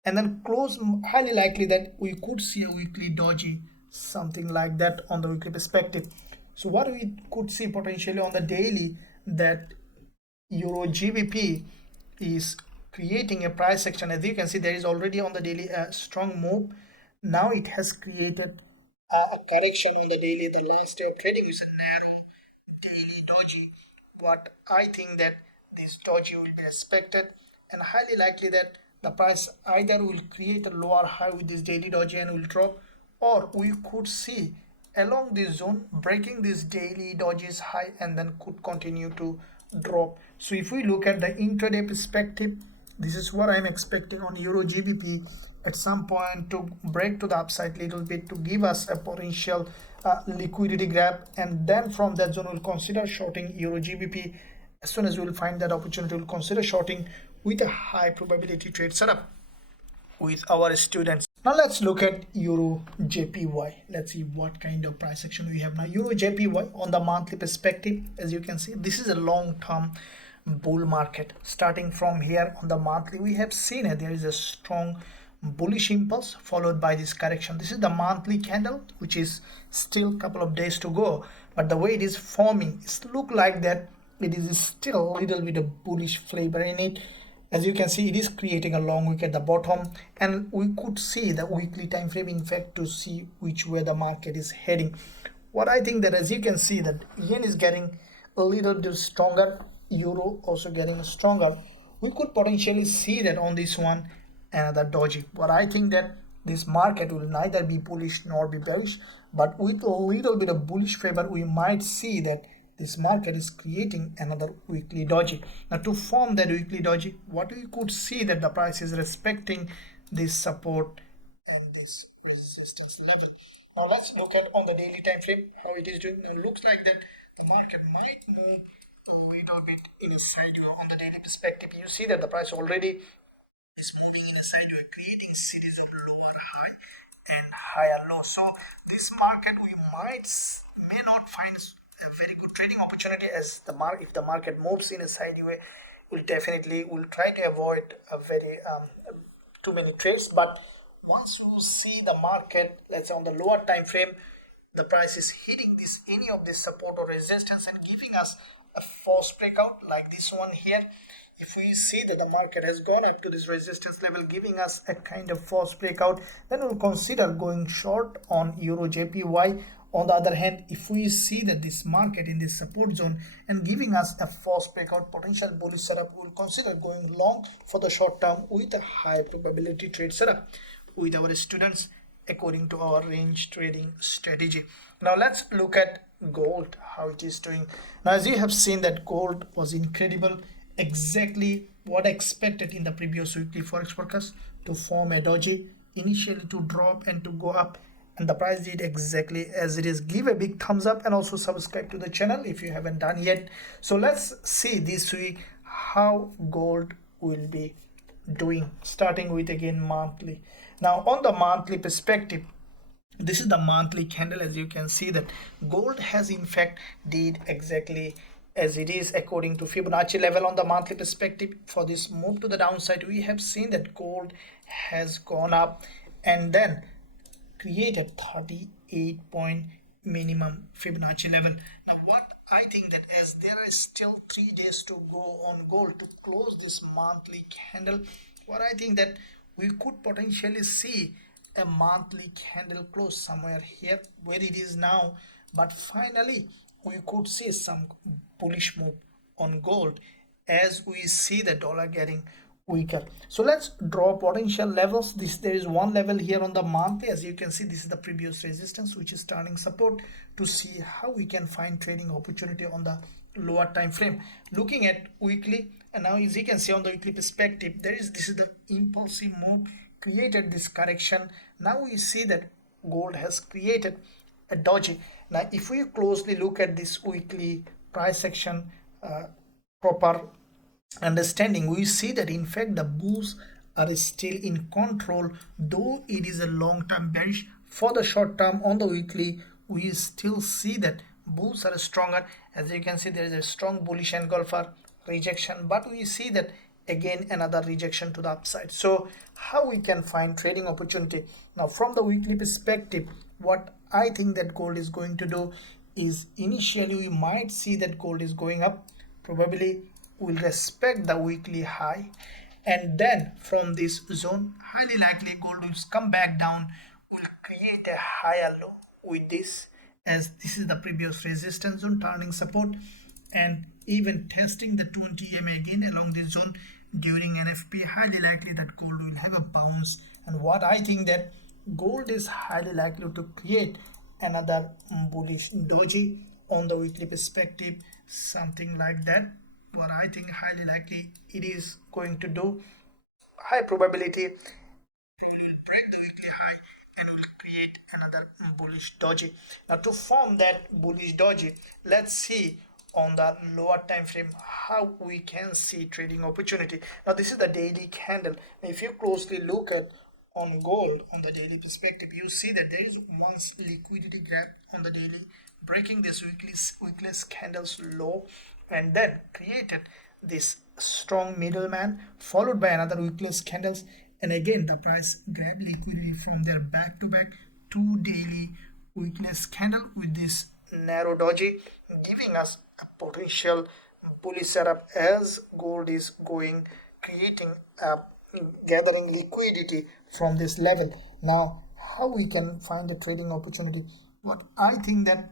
and then close. Highly likely that we could see a weekly doji, something like that on the weekly perspective. So what we could see potentially on the daily that EURGBP is creating a price action. As you can see, there is already on the daily a strong move. Now it has created a correction on the daily. The last day of trading is a narrow daily doji. What I think that this doji will be respected and highly likely that the price either will create a lower high with this daily doji and will drop, or we could see along this zone breaking this daily doji's high and then could continue to drop. So if we look at the intraday perspective, this is what I'm expecting on EURGBP at some point to break to the upside little bit to give us a potential liquidity grab, and then from that zone we'll consider shorting EURGBP. As soon as we'll find that opportunity, we'll consider shorting with a high probability trade setup with our students. Now let's look at EUROJPY. Let's see what kind of price action we have now. EUROJPY on the monthly perspective, as you can see, this is a long-term bull market. Starting from here on the monthly, we have seen it. There is a strong bullish impulse followed by this correction. This is the monthly candle, which is still a couple of days to go, but the way it is forming, it look like that it is still a little bit of bullish flavor in it. As you can see, it is creating a long wick at the bottom, and we could see the weekly time frame in fact to see which way the market is heading. What I think that as you can see that yen is getting a little bit stronger, euro also getting stronger. We could potentially see that on this one another doji. What I think that this market will neither be bullish nor be bearish, but with a little bit of bullish favor we might see that this market is creating another weekly doji. Now to form that weekly doji, what we could see that the price is respecting this support and this resistance level. Now let's look at on the daily time frame how it is doing. Now it looks like that the market might move a little bit in a sideway on the daily perspective. You see that the price already is moving in a sideway, creating series of lower high and higher low. So this market we may not find a very good trading opportunity as the if the market moves in a sideway, we'll try to avoid a very too many trades. But once you see the market, let's say on the lower time frame, the price is hitting any of this support or resistance and giving us a false breakout like this one here. If we see that the market has gone up to this resistance level giving us a kind of false breakout, then we'll consider going short on EUROJPY. On the other hand, if we see that this market in this support zone and giving us a false breakout potential bullish setup, we'll consider going long for the short term with a high probability trade setup with our students according to our range trading strategy. Now let's look at gold, how it is doing. Now as you have seen that gold was incredible, exactly what I expected in the previous weekly forex forecast, to form a doji, initially to drop and to go up, and the price did exactly as it is. Give a big thumbs up and also subscribe to the channel if you haven't done yet. So let's see this week how gold will be doing, starting with again monthly. Now on the monthly perspective, this is the monthly candle. As you can see that gold has in fact did exactly as it is according to Fibonacci level. On the monthly perspective, for this move to the downside, we have seen that gold has gone up and then created 38.8 minimum Fibonacci level. Now what I think that as there is still 3 days to go on gold to close this monthly candle, what I think that we could potentially see a monthly candle close somewhere here where it is now, but finally we could see some bullish move on gold as we see the dollar getting weaker. So let's draw potential levels. There is one level here on the monthly. As you can see, this is the previous resistance which is turning support, to see how we can find trading opportunity on the lower time frame. Looking at weekly, and now as you can see on the weekly perspective, this is the impulsive move created this correction. Now we see that gold has created a doji. Now if we closely look at this weekly price action, proper understanding, we see that in fact the bulls are still in control, though it is a long-term bearish. For the short term on the weekly, we still see that bulls are stronger. As you can see, there is a strong bullish engulfer rejection, but we see that again another rejection to the upside. So how we can find trading opportunity? Now from the weekly perspective, what I think that gold is going to do is, initially we might see that gold is going up, probably will respect the weekly high, and then from this zone highly likely gold will come back down, will create a higher low with this, as this is the previous resistance zone turning support, and even testing the 20 EMA again along this zone during NFP. Highly likely that gold will have a bounce, and what I think that gold is highly likely to create another bullish doji on the weekly perspective, something like that. What I think highly likely it is going to do, high probability it will break the weekly high and will create another bullish doji. Now to form that bullish doji, let's see on the lower time frame how we can see trading opportunity. Now this is the daily candle. If you closely look at on gold on the daily perspective, you see that there is once liquidity gap on the daily, breaking this weekly candle's low, and then created this strong middleman followed by another weekly candles, and again the price grabbed liquidity from there back to back 2 daily weakness candle with this narrow doji, giving us a potential bullish setup as gold is going, creating a gathering liquidity from this level. Now how we can find a trading opportunity? What I think that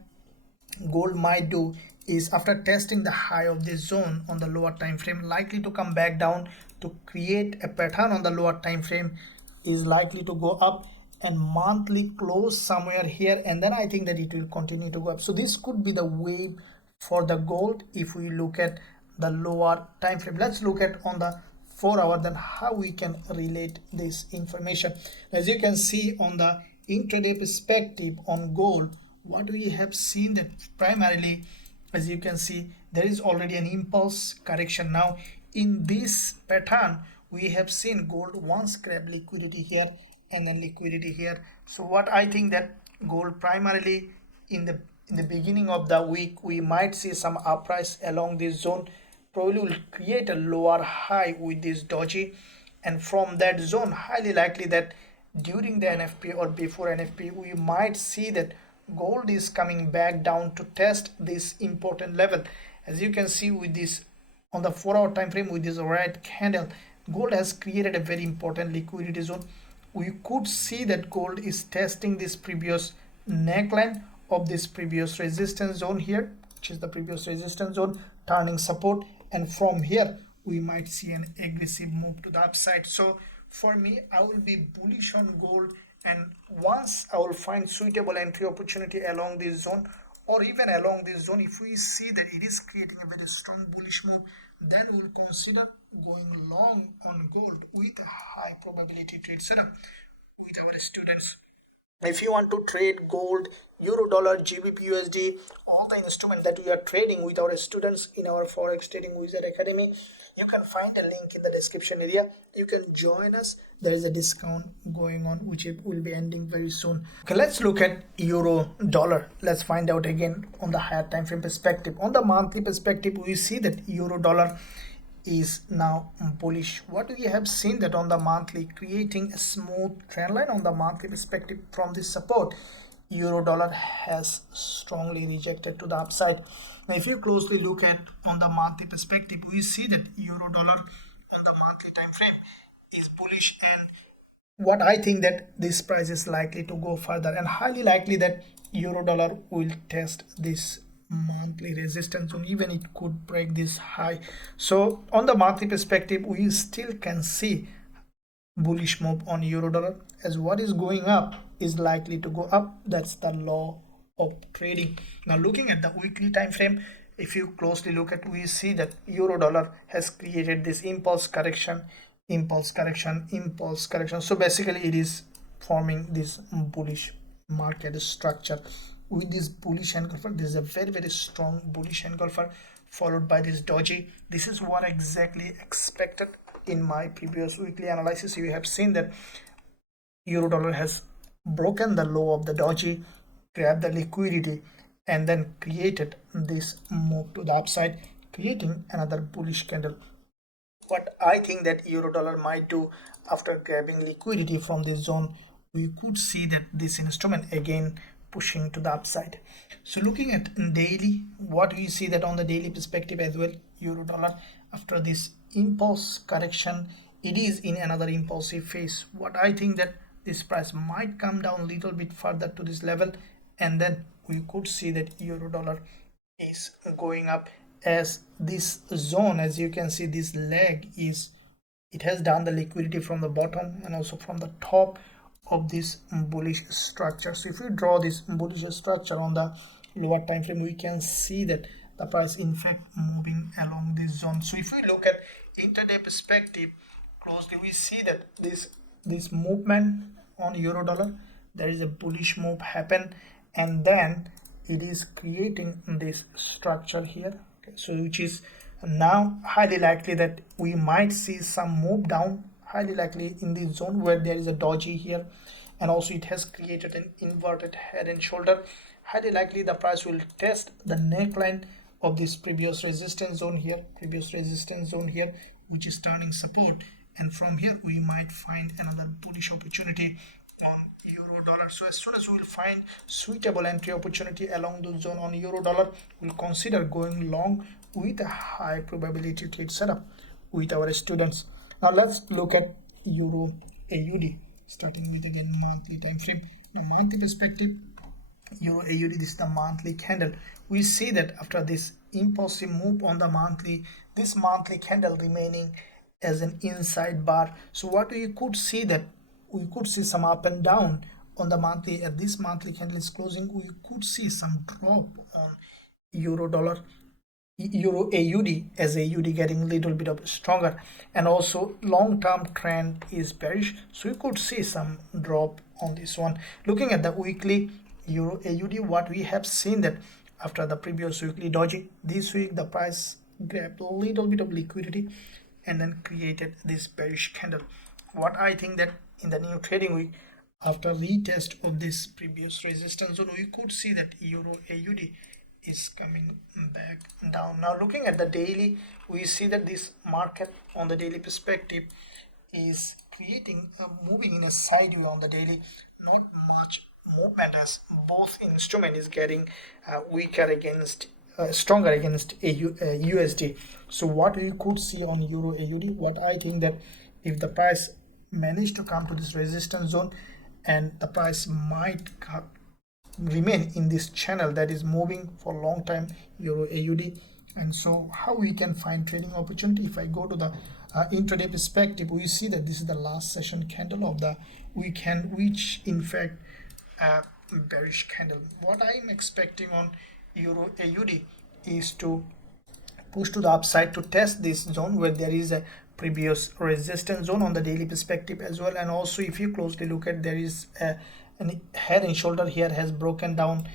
gold might do is, after testing the high of this zone on the lower time frame, likely to come back down to create a pattern on the lower time frame, is likely to go up and monthly close somewhere here, and then I think that it will continue to go up. So this could be the wave for the gold if we look at the lower time frame. Let's look at on the 4 hour, then how we can relate this information. As you can see on the intraday perspective on gold, what we have seen that primarily, as you can see, there is already an impulse correction. Now in this pattern we have seen gold once grab liquidity here and then liquidity here. So what I think that gold primarily in the beginning of the week we might see some uprise along this zone, probably will create a lower high with this doji, and from that zone highly likely that during the NFP or before NFP we might see that gold is coming back down to test this important level. As you can see with this on the 4 hour time frame with this red candle, gold has created a very important liquidity zone. We could see that gold is testing this previous neckline of this previous resistance zone here, which is the previous resistance zone, turning support, and from here we might see an aggressive move to the upside. So for me, I will be bullish on gold, and once I will find suitable entry opportunity along this zone or even along this zone, if we see that it is creating a very strong bullish move, then we'll consider going long on gold with a high probability trade setup with our students. If you want to trade gold, euro, dollar, GBPUSD, all the instruments that we are trading with our students in our Forex Trading Wizard Academy, you can find a link in the description area. You can join us. There is a discount going on which will be ending very soon. Okay, let's look at euro dollar. Let's find out again on the higher time frame perspective. On the monthly perspective, we see that euro dollar is now bullish. What we have seen that on the monthly, creating a smooth trend line on the monthly perspective from this support, euro dollar has strongly rejected to the upside. Now if you closely look at on the monthly perspective, we see that euro dollar on the monthly time frame is bullish, and what I think that this price is likely to go further, and highly likely that euro dollar will test this monthly resistance, or even it could break this high. So on the monthly perspective, we still can see bullish move on euro dollar, as what is going up is likely to go up. That's the law of trading. Now looking at the weekly time frame, if you closely look at, we see that euro dollar has created this impulse correction, impulse correction, impulse correction. So basically it is forming this bullish market structure with this bullish engulfer. This is a very strong bullish engulfer followed by this doji. This is what exactly expected in my previous weekly analysis. You have seen that euro dollar has broken the low of the doji, grabbed the liquidity, and then created this move to the upside, creating another bullish candle. What I think that euro dollar might do after grabbing liquidity from this zone, we could see that this instrument again pushing to the upside. So looking at daily, what we see that on the daily perspective as well, euro dollar after this impulse correction, it is in another impulsive phase. What I think that this price might come down a little bit further to this level, and then we could see that euro dollar is going up, as this zone, as you can see, this leg is, it has done the liquidity from the bottom and also from the top of this bullish structure. So if we draw this bullish structure on the lower time frame, we can see that the price in fact moving along this zone. So if we look at intraday perspective closely, we see that this movement on euro dollar, there is a bullish move happen, and then it is creating this structure here. Okay, so which is now highly likely that we might see some move down, highly likely in this zone where there is a doji here, and also it has created an inverted head and shoulder. Highly likely the price will test the neckline of this previous resistance zone here, which is turning support, and from here we might find another bullish opportunity on euro dollar. So as soon as we will find suitable entry opportunity along the zone on euro dollar, we'll consider going long with a high probability trade setup with our students. Now let's look at euro AUD, starting with again monthly time frame. Now monthly perspective, euro AUD, this is the monthly candle. We see that after this impulsive move on the monthly, this monthly candle remaining as an inside bar. So what we could see that we could see some up and down on the monthly. At this monthly candle is closing, we could see some drop on euro dollar, euro AUD, as AUD getting a little bit of stronger, and also long-term trend is bearish, so we could see some drop on this one. Looking at the weekly euro AUD, what we have seen that after the previous weekly doji, this week the price grabbed a little bit of liquidity and then created this bearish candle. What I think that in the new trading week, after retest of this previous resistance zone, we could see that euro AUD is coming back down. Now looking at the daily, we see that this market on the daily perspective is creating moving in a sideway on the daily, not much movement, as both instrument is getting weaker against stronger against USD. So what we could see on euro AUD, what I think that if the price managed to come to this resistance zone, and the price might remain in this channel that is moving for a long time, euro AUD. And so how we can find trading opportunity? If I go to the intraday perspective, we see that this is the last session candle of the weekend, which in fact bearish candle. What I am expecting on euro AUD is to push to the upside to test this zone where there is a previous resistance zone on the daily perspective as well. And also if you closely look at, there is a head and shoulder here has broken down,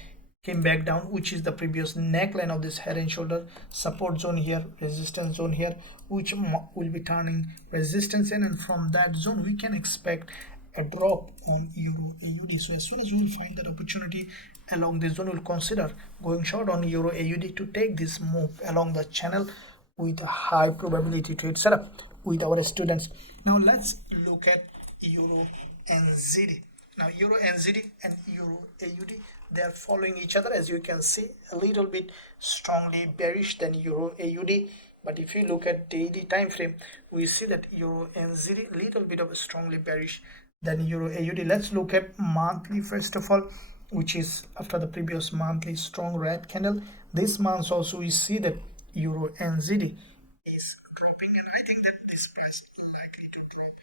came back down, which is the previous neckline of this head and shoulder. Support zone here, resistance zone here, which will be turning resistance in, and from that zone we can expect a drop on euro AUD. So as soon as we will find that opportunity along this zone, we'll consider going short on euro AUD to take this move along the channel with a high probability trade setup with our students. Now let's look at EURNZD. Now EURNZD and EURAUD, they are following each other, as you can see, a little bit strongly bearish than EURAUD. But if you look at daily time frame, we see that EURNZD little bit of a strongly bearish than EURAUD. Let's look at monthly first of all, which is after the previous monthly strong red candle. This month also we see that EURNZD is dropping, and I think that this price likely to drop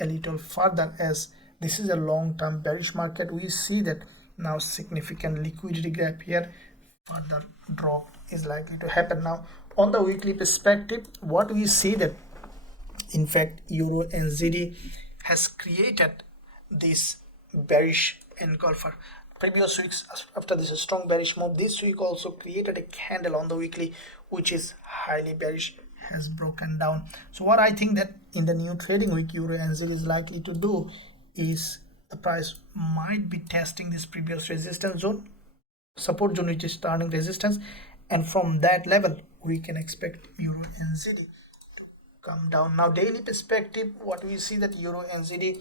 a little further, as this is a long-term bearish market. We see that now significant liquidity gap here, further drop is likely to happen. Now on the weekly perspective, what we see that in fact EURNZD has created this bearish engulfer. Previous weeks after this strong bearish move, this week also created a candle on the weekly which is highly bearish, has broken down. So what I think that in the new trading week EURNZD is likely to do is the price might be testing this previous resistance zone, support zone, which is turning resistance, and from that level we can expect EURNZD to come down. Now daily perspective, what we see that EURNZD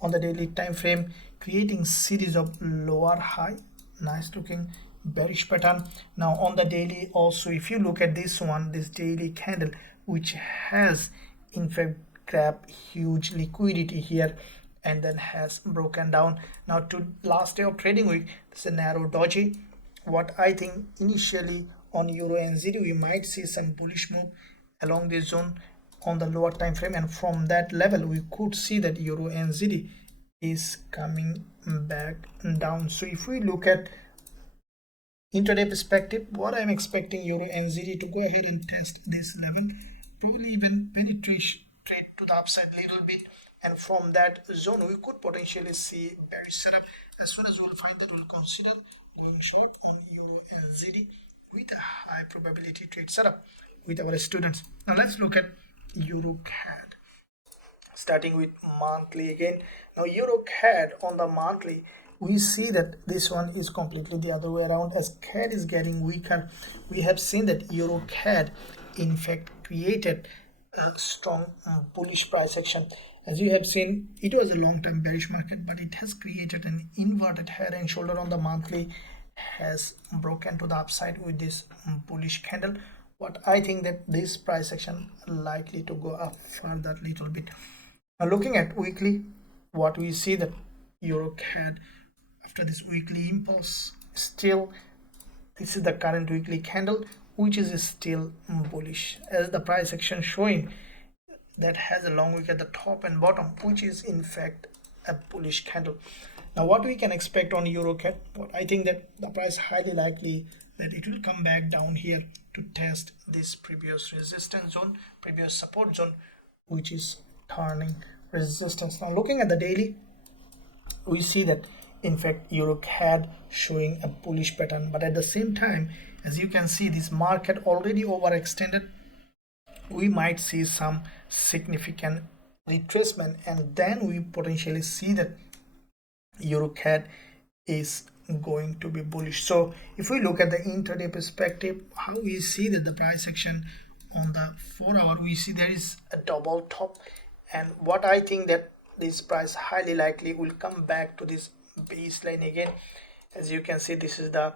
on the daily time frame creating series of lower high, nice looking bearish pattern. Now on the daily also, if you look at this one, this daily candle which has in fact grabbed huge liquidity here and then has broken down. Now to last day of trading week, this is a narrow doji. What I think initially on EURNZD we might see some bullish move along this zone on the lower time frame, and from that level we could see that EURNZD is coming back down. So if we look at intraday perspective, what I'm expecting EURNZD to go ahead and test this level, probably even penetrate to the upside a little bit, and from that zone we could potentially see bearish setup. As soon as we'll find that, we'll consider going short on EURNZD with a high probability trade setup with our students. Now let's look at EURCAD, starting with monthly again. Now EURCAD on the monthly, we see that this one is completely the other way around. As CAD is getting weaker, we have seen that EURCAD in fact created a strong bullish price action. As you have seen, it was a long-term bearish market, but it has created an inverted head and shoulder on the monthly, has broken to the upside with this bullish candle. What I think that this price action likely to go up further little bit. Now looking at weekly, what we see that EURCAD after this weekly impulse, still this is the current weekly candle which is still bullish, as the price action showing that has a long wick at the top and bottom, which is in fact a bullish candle. Now what we can expect on EURCAD, what I think that the price highly likely that it will come back down here to test this previous resistance zone, previous support zone, which is turning resistance. Now looking at the daily, we see that in fact EURCAD showing a bullish pattern, but at the same time, as you can see, this market already overextended. We might see some significant retracement, and then we potentially see that EURCAD is going to be bullish. So if we look at the intraday perspective, how we see that the price action on the 4 hour, we see there is a double top, and what I think that this price highly likely will come back to this baseline again. As you can see, this is the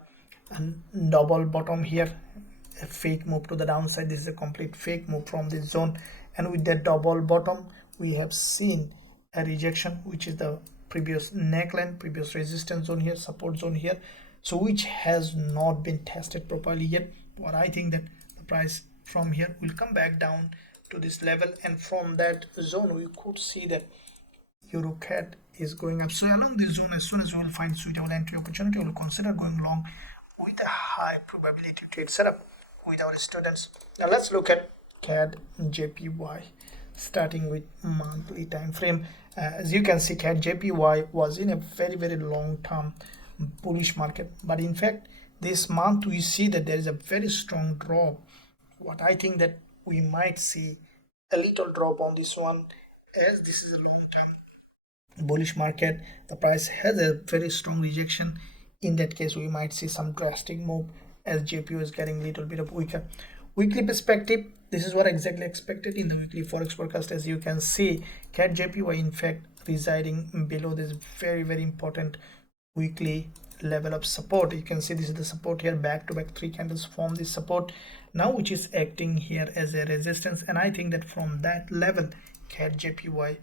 double bottom here, a fake move to the downside. This is a complete fake move from this zone, and with that double bottom we have seen a rejection, which is the previous neckline, previous resistance zone here, support zone here, so which has not been tested properly yet. What I think that the price from here will come back down to this level, and from that zone we could see that EURCAD is going up. So along this zone, as soon as we will find suitable entry opportunity, we will consider going long with a high probability trade setup with our students. Now let's look at CADJPY, starting with monthly time frame. As you can see, CADJPY was in a very long term bullish market, but in fact this month we see that there is a very strong drop. What I think that we might see a little drop on this one, as this is a long term bullish market. The price has a very strong rejection. In that case, we might see some drastic move as JPY is getting a little bit of weaker. Weekly perspective, this is what exactly expected in the weekly forex forecast. As you can see, CADJPY in fact residing below this very important weekly level of support. You can see this is the support here. Back to back 3 candles form this support now, which is acting here as a resistance, and I think that from that level CADJPY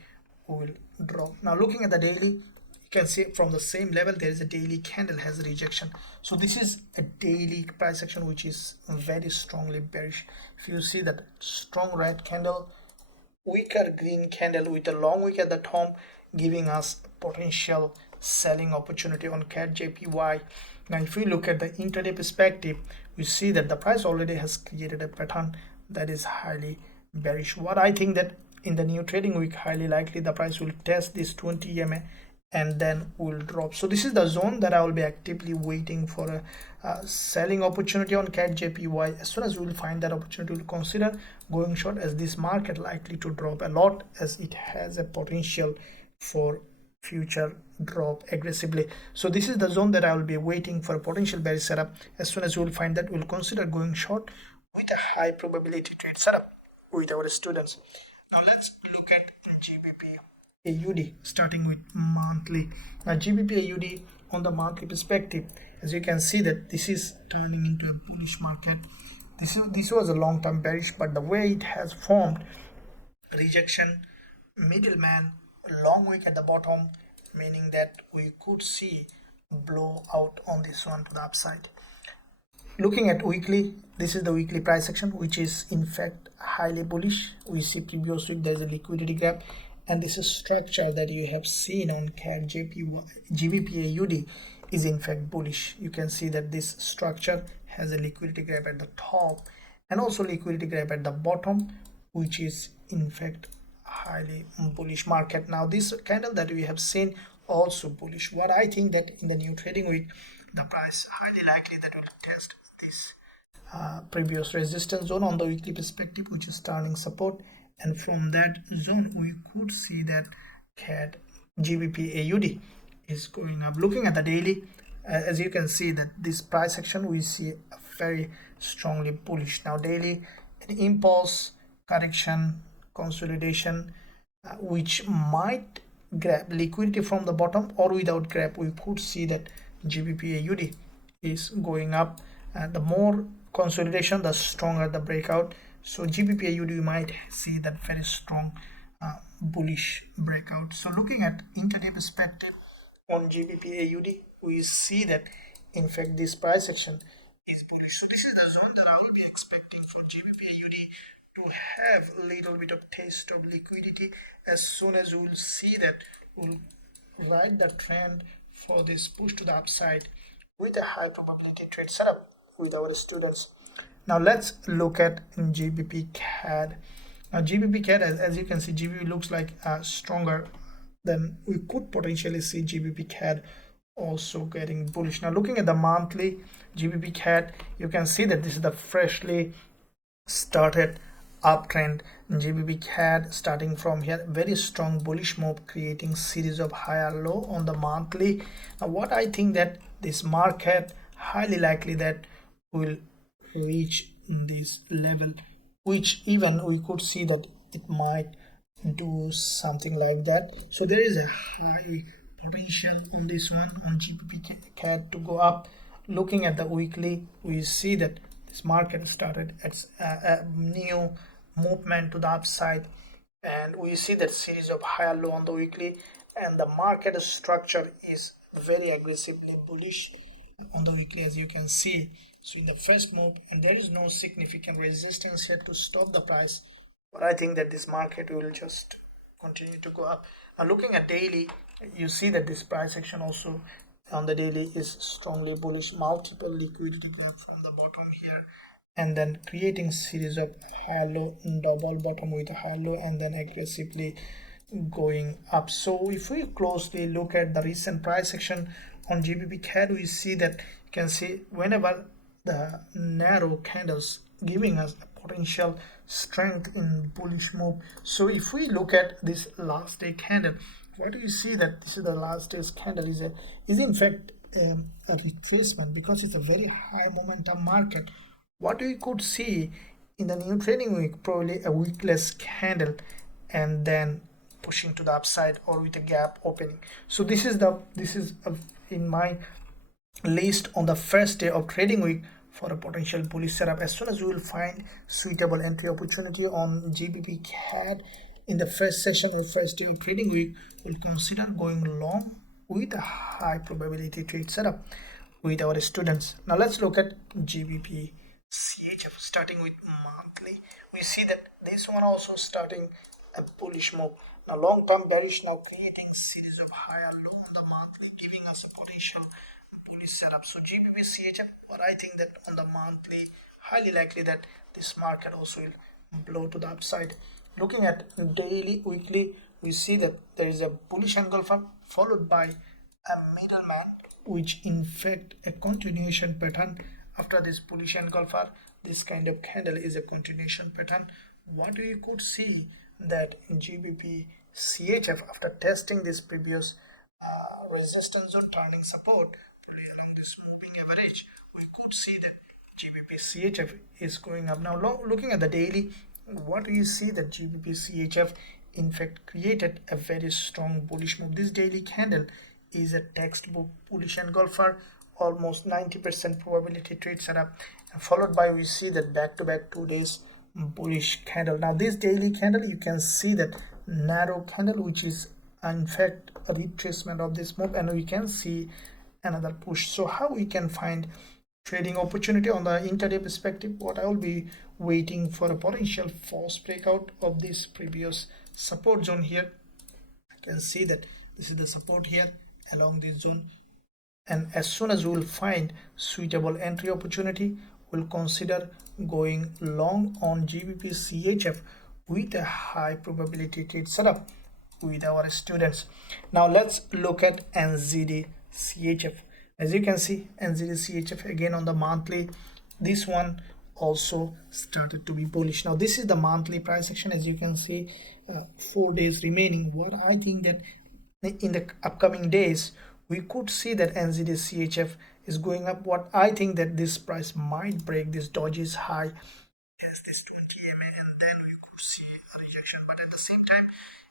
will drop. Now looking at the daily, you can see from the same level there is a daily candle has rejection. So this is a daily price action which is very strongly bearish. If you see that strong red candle, weaker green candle with a long wick at the top, giving us potential selling opportunity on CADJPY. Now if we look at the intraday perspective, we see that the price already has created a pattern that is highly bearish. What I think that in the new trading week, highly likely the price will test this 20 EMA and then will drop. So this is the zone that I will be actively waiting for a selling opportunity on CADJPY. As soon as we will find that opportunity, we'll consider going short, as this market likely to drop a lot, as it has a potential for future drop aggressively. So this is the zone that I will be waiting for a potential bearish setup. As soon as we will find that, we'll consider going short with a high probability trade setup with our students. Now let's look at GBPAUD, starting with monthly. Now GBPAUD on the monthly perspective, as you can see that this is turning into a bullish market. This was a long-term bearish, but the way it has formed, rejection, middleman, long wick at the bottom, meaning that we could see blowout on this one to the upside. Looking at weekly, this is the weekly price action, which is in fact highly bullish. We see previous week there is a liquidity gap, and this is structure that you have seen on CADJPY, GBPAUD is in fact bullish. You can see that this structure has a liquidity gap at the top and also liquidity gap at the bottom, which is in fact highly bullish market. Now this candle that we have seen also bullish. What I think that in the new trading week, the price highly likely that will test this previous resistance zone on the weekly perspective, which is turning support, and from that zone we could see that CAD GBPAUD is going up. Looking at the daily, as you can see that this price action, we see a very strongly bullish. Now daily, an impulse correction, consolidation, which might grab liquidity from the bottom, or without grab we could see that GBPAUD is going up. The more consolidation, the stronger the breakout. So GBPAUD, you might see that very strong bullish breakout. So looking at intraday perspective on GBPAUD, we see that in fact this price action is bullish. So this is the zone that I will be expecting for GBPAUD to have a little bit of taste of liquidity. As soon as we will see that, we'll ride the trend for this push to the upside with a high probability trade setup with our students. Now let's look at GBPCAD. Now GBPCAD, as you can see, GBP looks like stronger, then we could potentially see GBPCAD also getting bullish. Now looking at the monthly GBPCAD, you can see that this is the freshly started uptrend. GBPCAD starting from here, very strong bullish move, creating series of higher low on the monthly. Now what I think that this market highly likely that will reach this level, which even we could see that it might do something like that. So there is a high potential on this one on GBPCAD to go up. Looking at the weekly, we see that this market started at a new movement to the upside, and we see that series of higher low on the weekly, and the market structure is very aggressively bullish on the weekly, as you can see. So in the first move, and there is no significant resistance here to stop the price, but I think that this market will just continue to go up. Now looking at daily, you see that this price action also on the daily is strongly bullish, multiple liquidity gaps on the bottom here, and then creating series of high low, double bottom with a high low, and then aggressively going up. So if we closely look at the recent price action on GBPCAD, we see that you can see whenever the narrow candles giving us a potential strength in bullish move. So if we look at this last day candle, what do you see that this is the last day's candle is in fact a retracement, because it's a very high momentum market. What we could see in the new trading week, probably a wickless candle and then pushing to the upside or with a gap opening. So this is in my list on the first day of trading week for a potential bullish setup. As soon as we will find suitable entry opportunity on GBPCAD in the first session or first day of trading week, we'll consider going long with a high probability trade setup with our students. Now let's look at GBPCHF starting with monthly. We see that this one also starting a bullish move. Now long-term bearish, now creating series of higher low on the monthly, giving us a potential bullish setup. So GBPCHF, what I think that on the monthly, highly likely that this market also will blow to the upside. Looking at daily, weekly, we see that there is a bullish engulfer followed by a middleman, which in fact a continuation pattern. After this bullish engulfer, this kind of candle is a continuation pattern. What we could see that in GBPCHF, after testing this previous resistance zone, turning support along this moving average, we could see that GBPCHF is going up. Now looking at the daily, what we see that GBPCHF in fact created a very strong bullish move. This daily candle is a textbook bullish engulfer, almost 90% probability trade setup, and followed by we see that back-to-back 2 days bullish candle. Now this daily candle, you can see that narrow candle, which is in fact a retracement of this move, and we can see another push. So how we can find trading opportunity on the intraday perspective? What I will be waiting for a potential false breakout of this previous support zone here. I can see that this is the support here along this zone, and as soon as we will find suitable entry opportunity, we'll consider going long on GBPCHF with a high probability trade setup with our students. Now let's look at NZDCHF. As you can see, NZDCHF again on the monthly, this one also started to be bullish. Now this is the monthly price action. As you can see, 4 days remaining. What I think that in the upcoming days, we could see that NZDCHF is going up. What I think that this price might break this doji's high as this 20 EMA, and then we could see a rejection. But at the same time,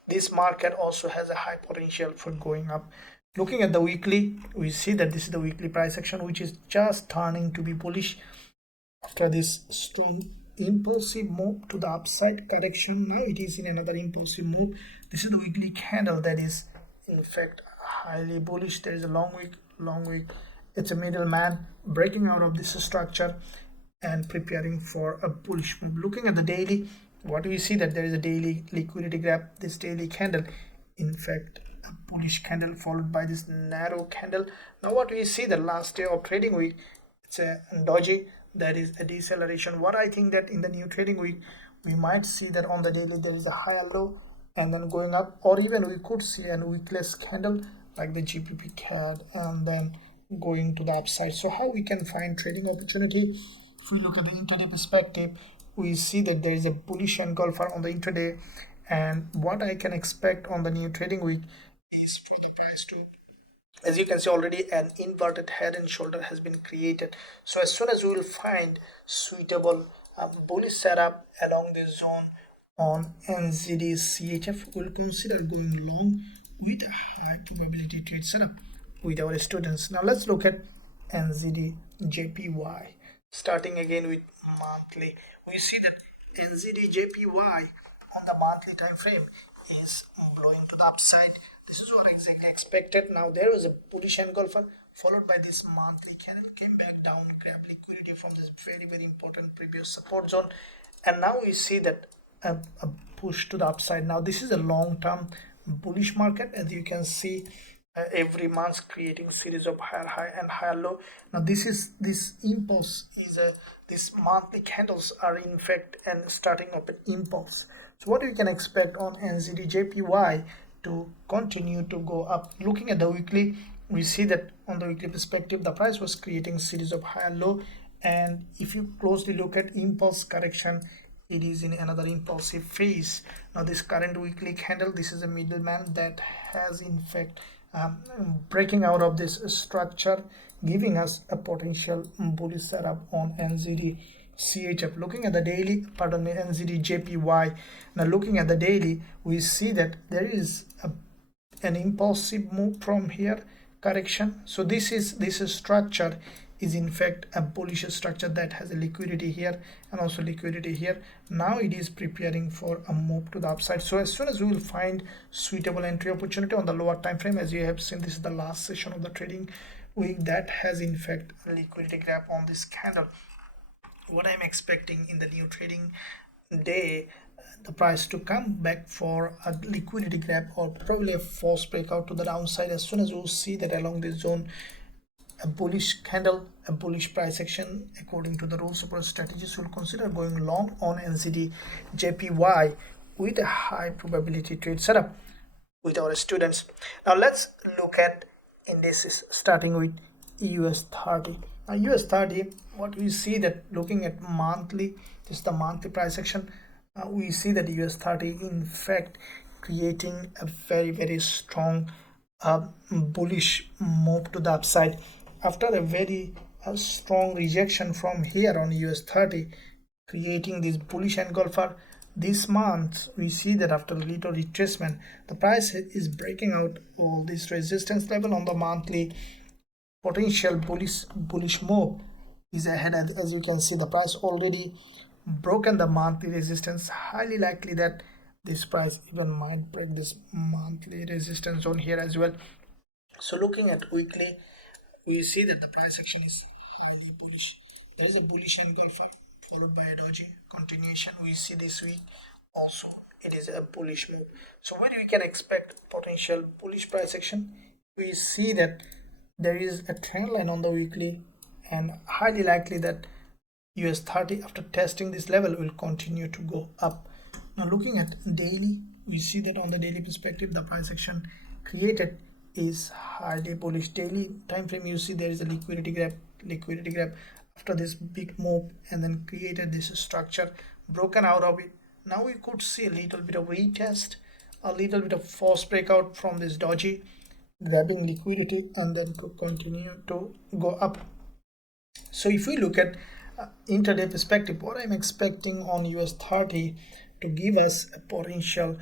this market also has a high potential for going up. Looking at the weekly, we see that this is the weekly price action, which is just turning to be bullish after this strong impulsive move to the upside correction. Now it is in another impulsive move. This is the weekly candle that is in fact highly bullish. There is a long wick. It's a middleman breaking out of this structure and preparing for a bullish move. Looking at the daily, what we see that there is a daily liquidity gap. This daily candle, in fact, a bullish candle followed by this narrow candle. Now what we see the last day of trading week, it's a doji, that is a deceleration. What I think that in the new trading week, we might see that on the daily there is a higher low and then going up, or even we could see a wickless candle like the GBPCAD and then going to the upside. So how we can find trading opportunity? If we look at the intraday perspective, we see that there is a bullish engulfer on the intraday, and what I can expect on the new trading week is for the price to, as you can see already, an inverted head and shoulder has been created. So as soon as we will find suitable bullish setup along this zone on NZDCHF, we'll consider going long with a high probability trade setup with our students. Now let's look at NZDJPY. Starting again with monthly, we see that NZDJPY on the monthly time frame is blowing to the upside. This is what exactly expected. Now there was a bullish engulfer followed by this monthly candle, came back down, grabbed liquidity from this very important previous support zone, and now we see that a push to the upside. Now this is a long-term bullish market, as you can see, every month creating series of higher high and higher low. Now this impulse is these monthly candles are in fact and starting of an impulse. So what we can expect on NZDJPY to continue to go up. Looking at the weekly, we see that on the weekly perspective, the price was creating series of higher low, and if you closely look at impulse correction, it is in another impulsive phase. Now this current weekly candle, this is a middleman that has in fact breaking out of this structure, giving us a potential bullish setup on NZD CHF. Looking at the daily, pardon me, NZDJPY. Now looking at the daily, we see that there is an impulsive move from here, correction. So this structure is in fact a bullish structure that has a liquidity here and also liquidity here. Now it is preparing for a move to the upside. So as soon as we will find suitable entry opportunity on the lower time frame, as you have seen, this is the last session of the trading week that has in fact a liquidity gap on this candle. What I'm expecting in the new trading day, the price to come back for a liquidity grab or probably a false breakout to the downside. As soon as you see that along this zone, a bullish candle, a bullish price action, according to the rules of our strategies, will consider going long on NZDJPY with a high probability trade setup with our students. Now let's look at indices starting with US30. Now US30, what we see that looking at monthly, this is the monthly price action, we see that US30 in fact creating a very strong bullish move to the upside after a very strong rejection from here on US30, creating this bullish engulfer. This month we see that after a little retracement, the price is breaking out all this resistance level on the monthly. Potential bullish move is ahead. As you can see, the price already broken the monthly resistance. Highly likely that this price even might break this monthly resistance zone here as well. So looking at weekly, we see that the price action is highly bullish. There is a bullish engulfer followed by a doji continuation. We see this week also it is a bullish move. So where we can expect potential bullish price action, we see that there is a trend line on the weekly and highly likely that US30 after testing this level will continue to go up. Now looking at daily, we see that on the daily perspective, the price action created is highly bullish. Daily time frame, you see there is a liquidity grab after this big move and then created this structure, broken out of it. Now we could see a little bit of retest, a little bit of false breakout from this doji, grabbing liquidity and then to continue to go up. So if we look at intraday perspective, what I'm expecting on US30 to give us a potential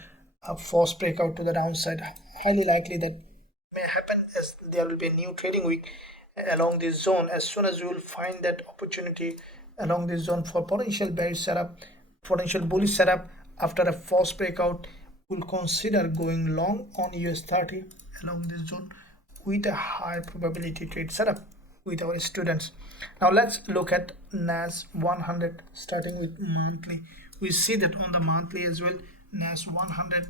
false breakout to the downside, highly likely that may happen as there will be a new trading week along this zone. As soon as you will find that opportunity along this zone for potential bearish setup, potential bullish setup after a false breakout, will consider going long on US30 along this zone with a high probability trade setup with our students. Now let's look at NAS 100 starting with monthly. We see that on the monthly as well, NAS 100,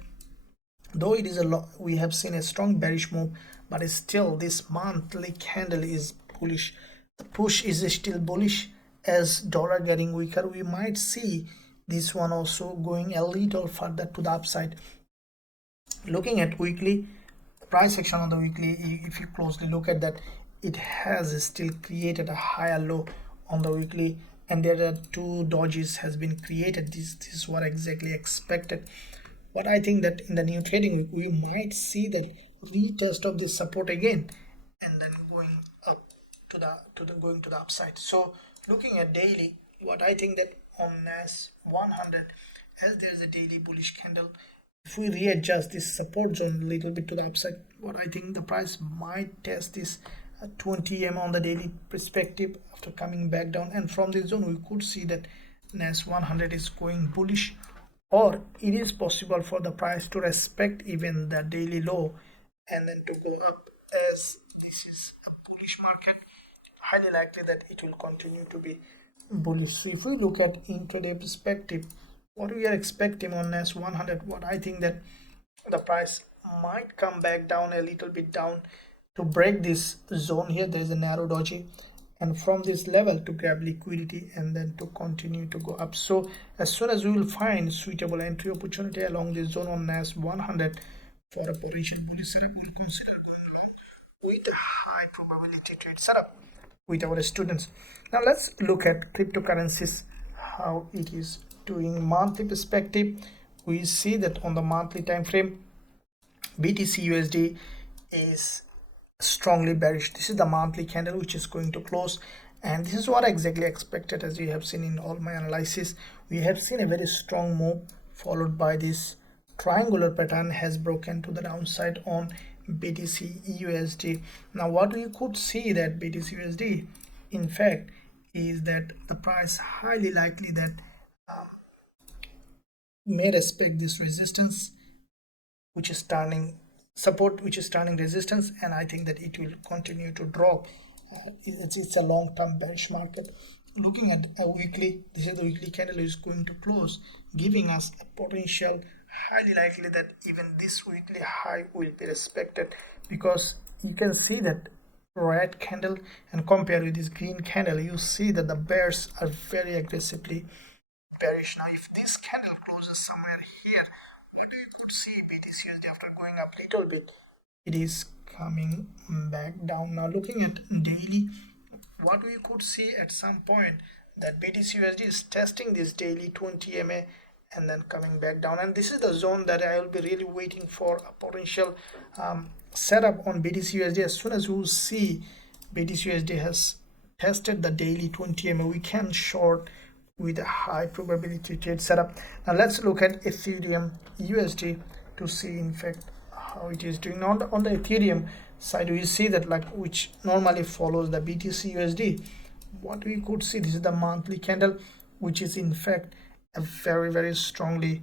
though it is we have seen a strong bearish move, but still this monthly candle is bullish. The push is still bullish. As dollar getting weaker, we might see this one also going a little further to the upside. Looking at weekly, price action on the weekly, if you closely look at that, it has still created a higher low on the weekly, and there are two dojis has been created. This is what exactly expected. What I think that in the new trading week, we might see that retest of this support again and then going up going to the upside. So looking at daily, what I think that on NAS 100, as there is a daily bullish candle, if we readjust this support zone a little bit to the upside, what I think the price might test this 20 EM on the daily perspective after coming back down, and from this zone we could see that NAS 100 is going bullish, or it is possible for the price to respect even the daily low and then to go up. As this is a bullish market, highly likely that it will continue to be bullish. So if we look at intraday perspective, what we are expecting on NAS 100, what I think that the price might come back down a little bit down to break this zone here. There is a narrow doji, and from this level to grab liquidity and then to continue to go up. So as soon as we will find suitable entry opportunity along this zone on NAS 100 for a potential bullish setup, we will consider going along with a high probability trade setup with our students. Now let's look at cryptocurrencies, how it is doing. Monthly perspective, we see that on the monthly time frame, BTCUSD is strongly bearish. This is the monthly candle which is going to close, And this is what I exactly expected. As you have seen in all my analysis, we have seen a very strong move followed by this triangular pattern has broken to the downside on BTCUSD. Now what we could see that BTCUSD in fact is that the price highly likely that may respect this resistance, which is turning support, which is turning resistance, and I think that it will continue to drop. It's a long-term bearish market. Looking at a weekly, this is the weekly candle is going to close, giving us a potential highly likely that even this weekly high will be respected, because you can see that red candle and compare with this green candle, you see that the bears are very aggressively bearish. Now if this candle closes somewhere here, what you could see BTCUSD after going up little bit, it is coming back down. Now looking at daily, what we could see at some point that BTCUSD is testing this daily 20 MA and then coming back down, and this is the zone that I will be really waiting for a potential setup on BTCUSD. As soon as we see BTCUSD has tested the daily 20 MA, we can short with a high probability trade setup. Now let's look at Ethereum USD to see in fact how it is doing. On the Ethereum side, we see that like which normally follows the BTCUSD, what we could see, this is the monthly candle, which is in fact a very strongly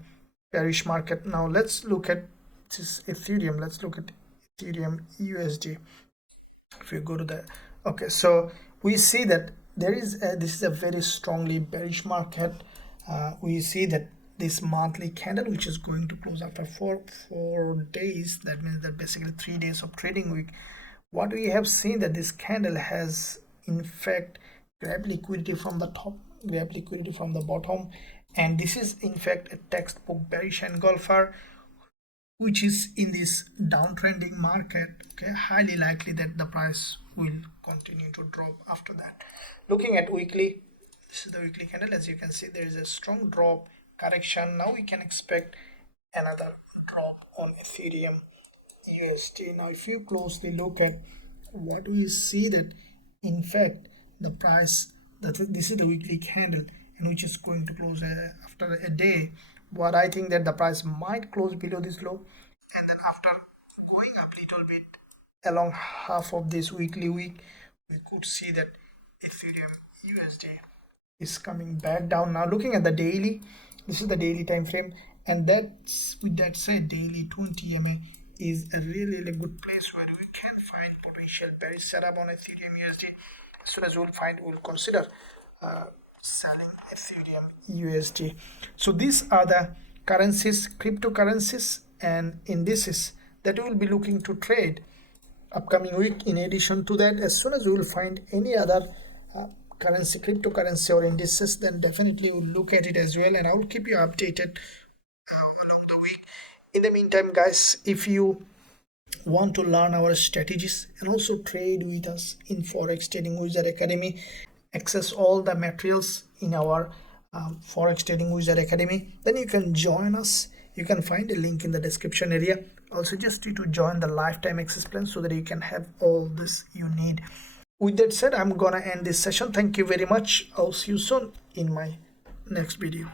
bearish market. Now let's look at this Ethereum. Let's look at Ethereum USD. If you go to the okay, so we see that there is this is a very strongly bearish market. We see that this monthly candle, which is going to close after four days, that means that basically 3 days of trading week, what we have seen that this candle has in fact grabbed liquidity from the top, grabbed liquidity from the bottom, and this is in fact a textbook bearish engulfer, which is in this downtrending market. Okay, highly likely that the price will continue to drop after that. Looking at weekly, this is the weekly candle. As you can see, there is a strong drop correction. Now we can expect another drop on Ethereum USD. Now if you closely look at what we see, that in fact the price, that this is the weekly candle, and which is going to close after a day, what I think that the price might close below this low, and then after going up little bit along half of this weekly week, we could see that Ethereum USD is coming back down. Now looking at the daily, this is the daily time frame, and that's, with that said, daily 20 MA is a really good place where we can find potential bearish setup on Ethereum USD. As soon as we'll consider selling Ethereum USD. So these are the currencies, cryptocurrencies and indices that we will be looking to trade upcoming week. In addition to that, as soon as we will find any other currency, cryptocurrency or indices, then definitely we'll look at it as well, and I will keep you updated along the week. In the meantime, guys, if you want to learn our strategies and also trade with us in Forex Trading Wizard Academy, access all the materials in our Forex Trading Wizard Academy, then you can join us. You can find a link in the description area. I'll suggest you to join the lifetime access plan so that you can have all this you need. With that said, I'm gonna end this session. Thank you very much. I'll see you soon in my next video.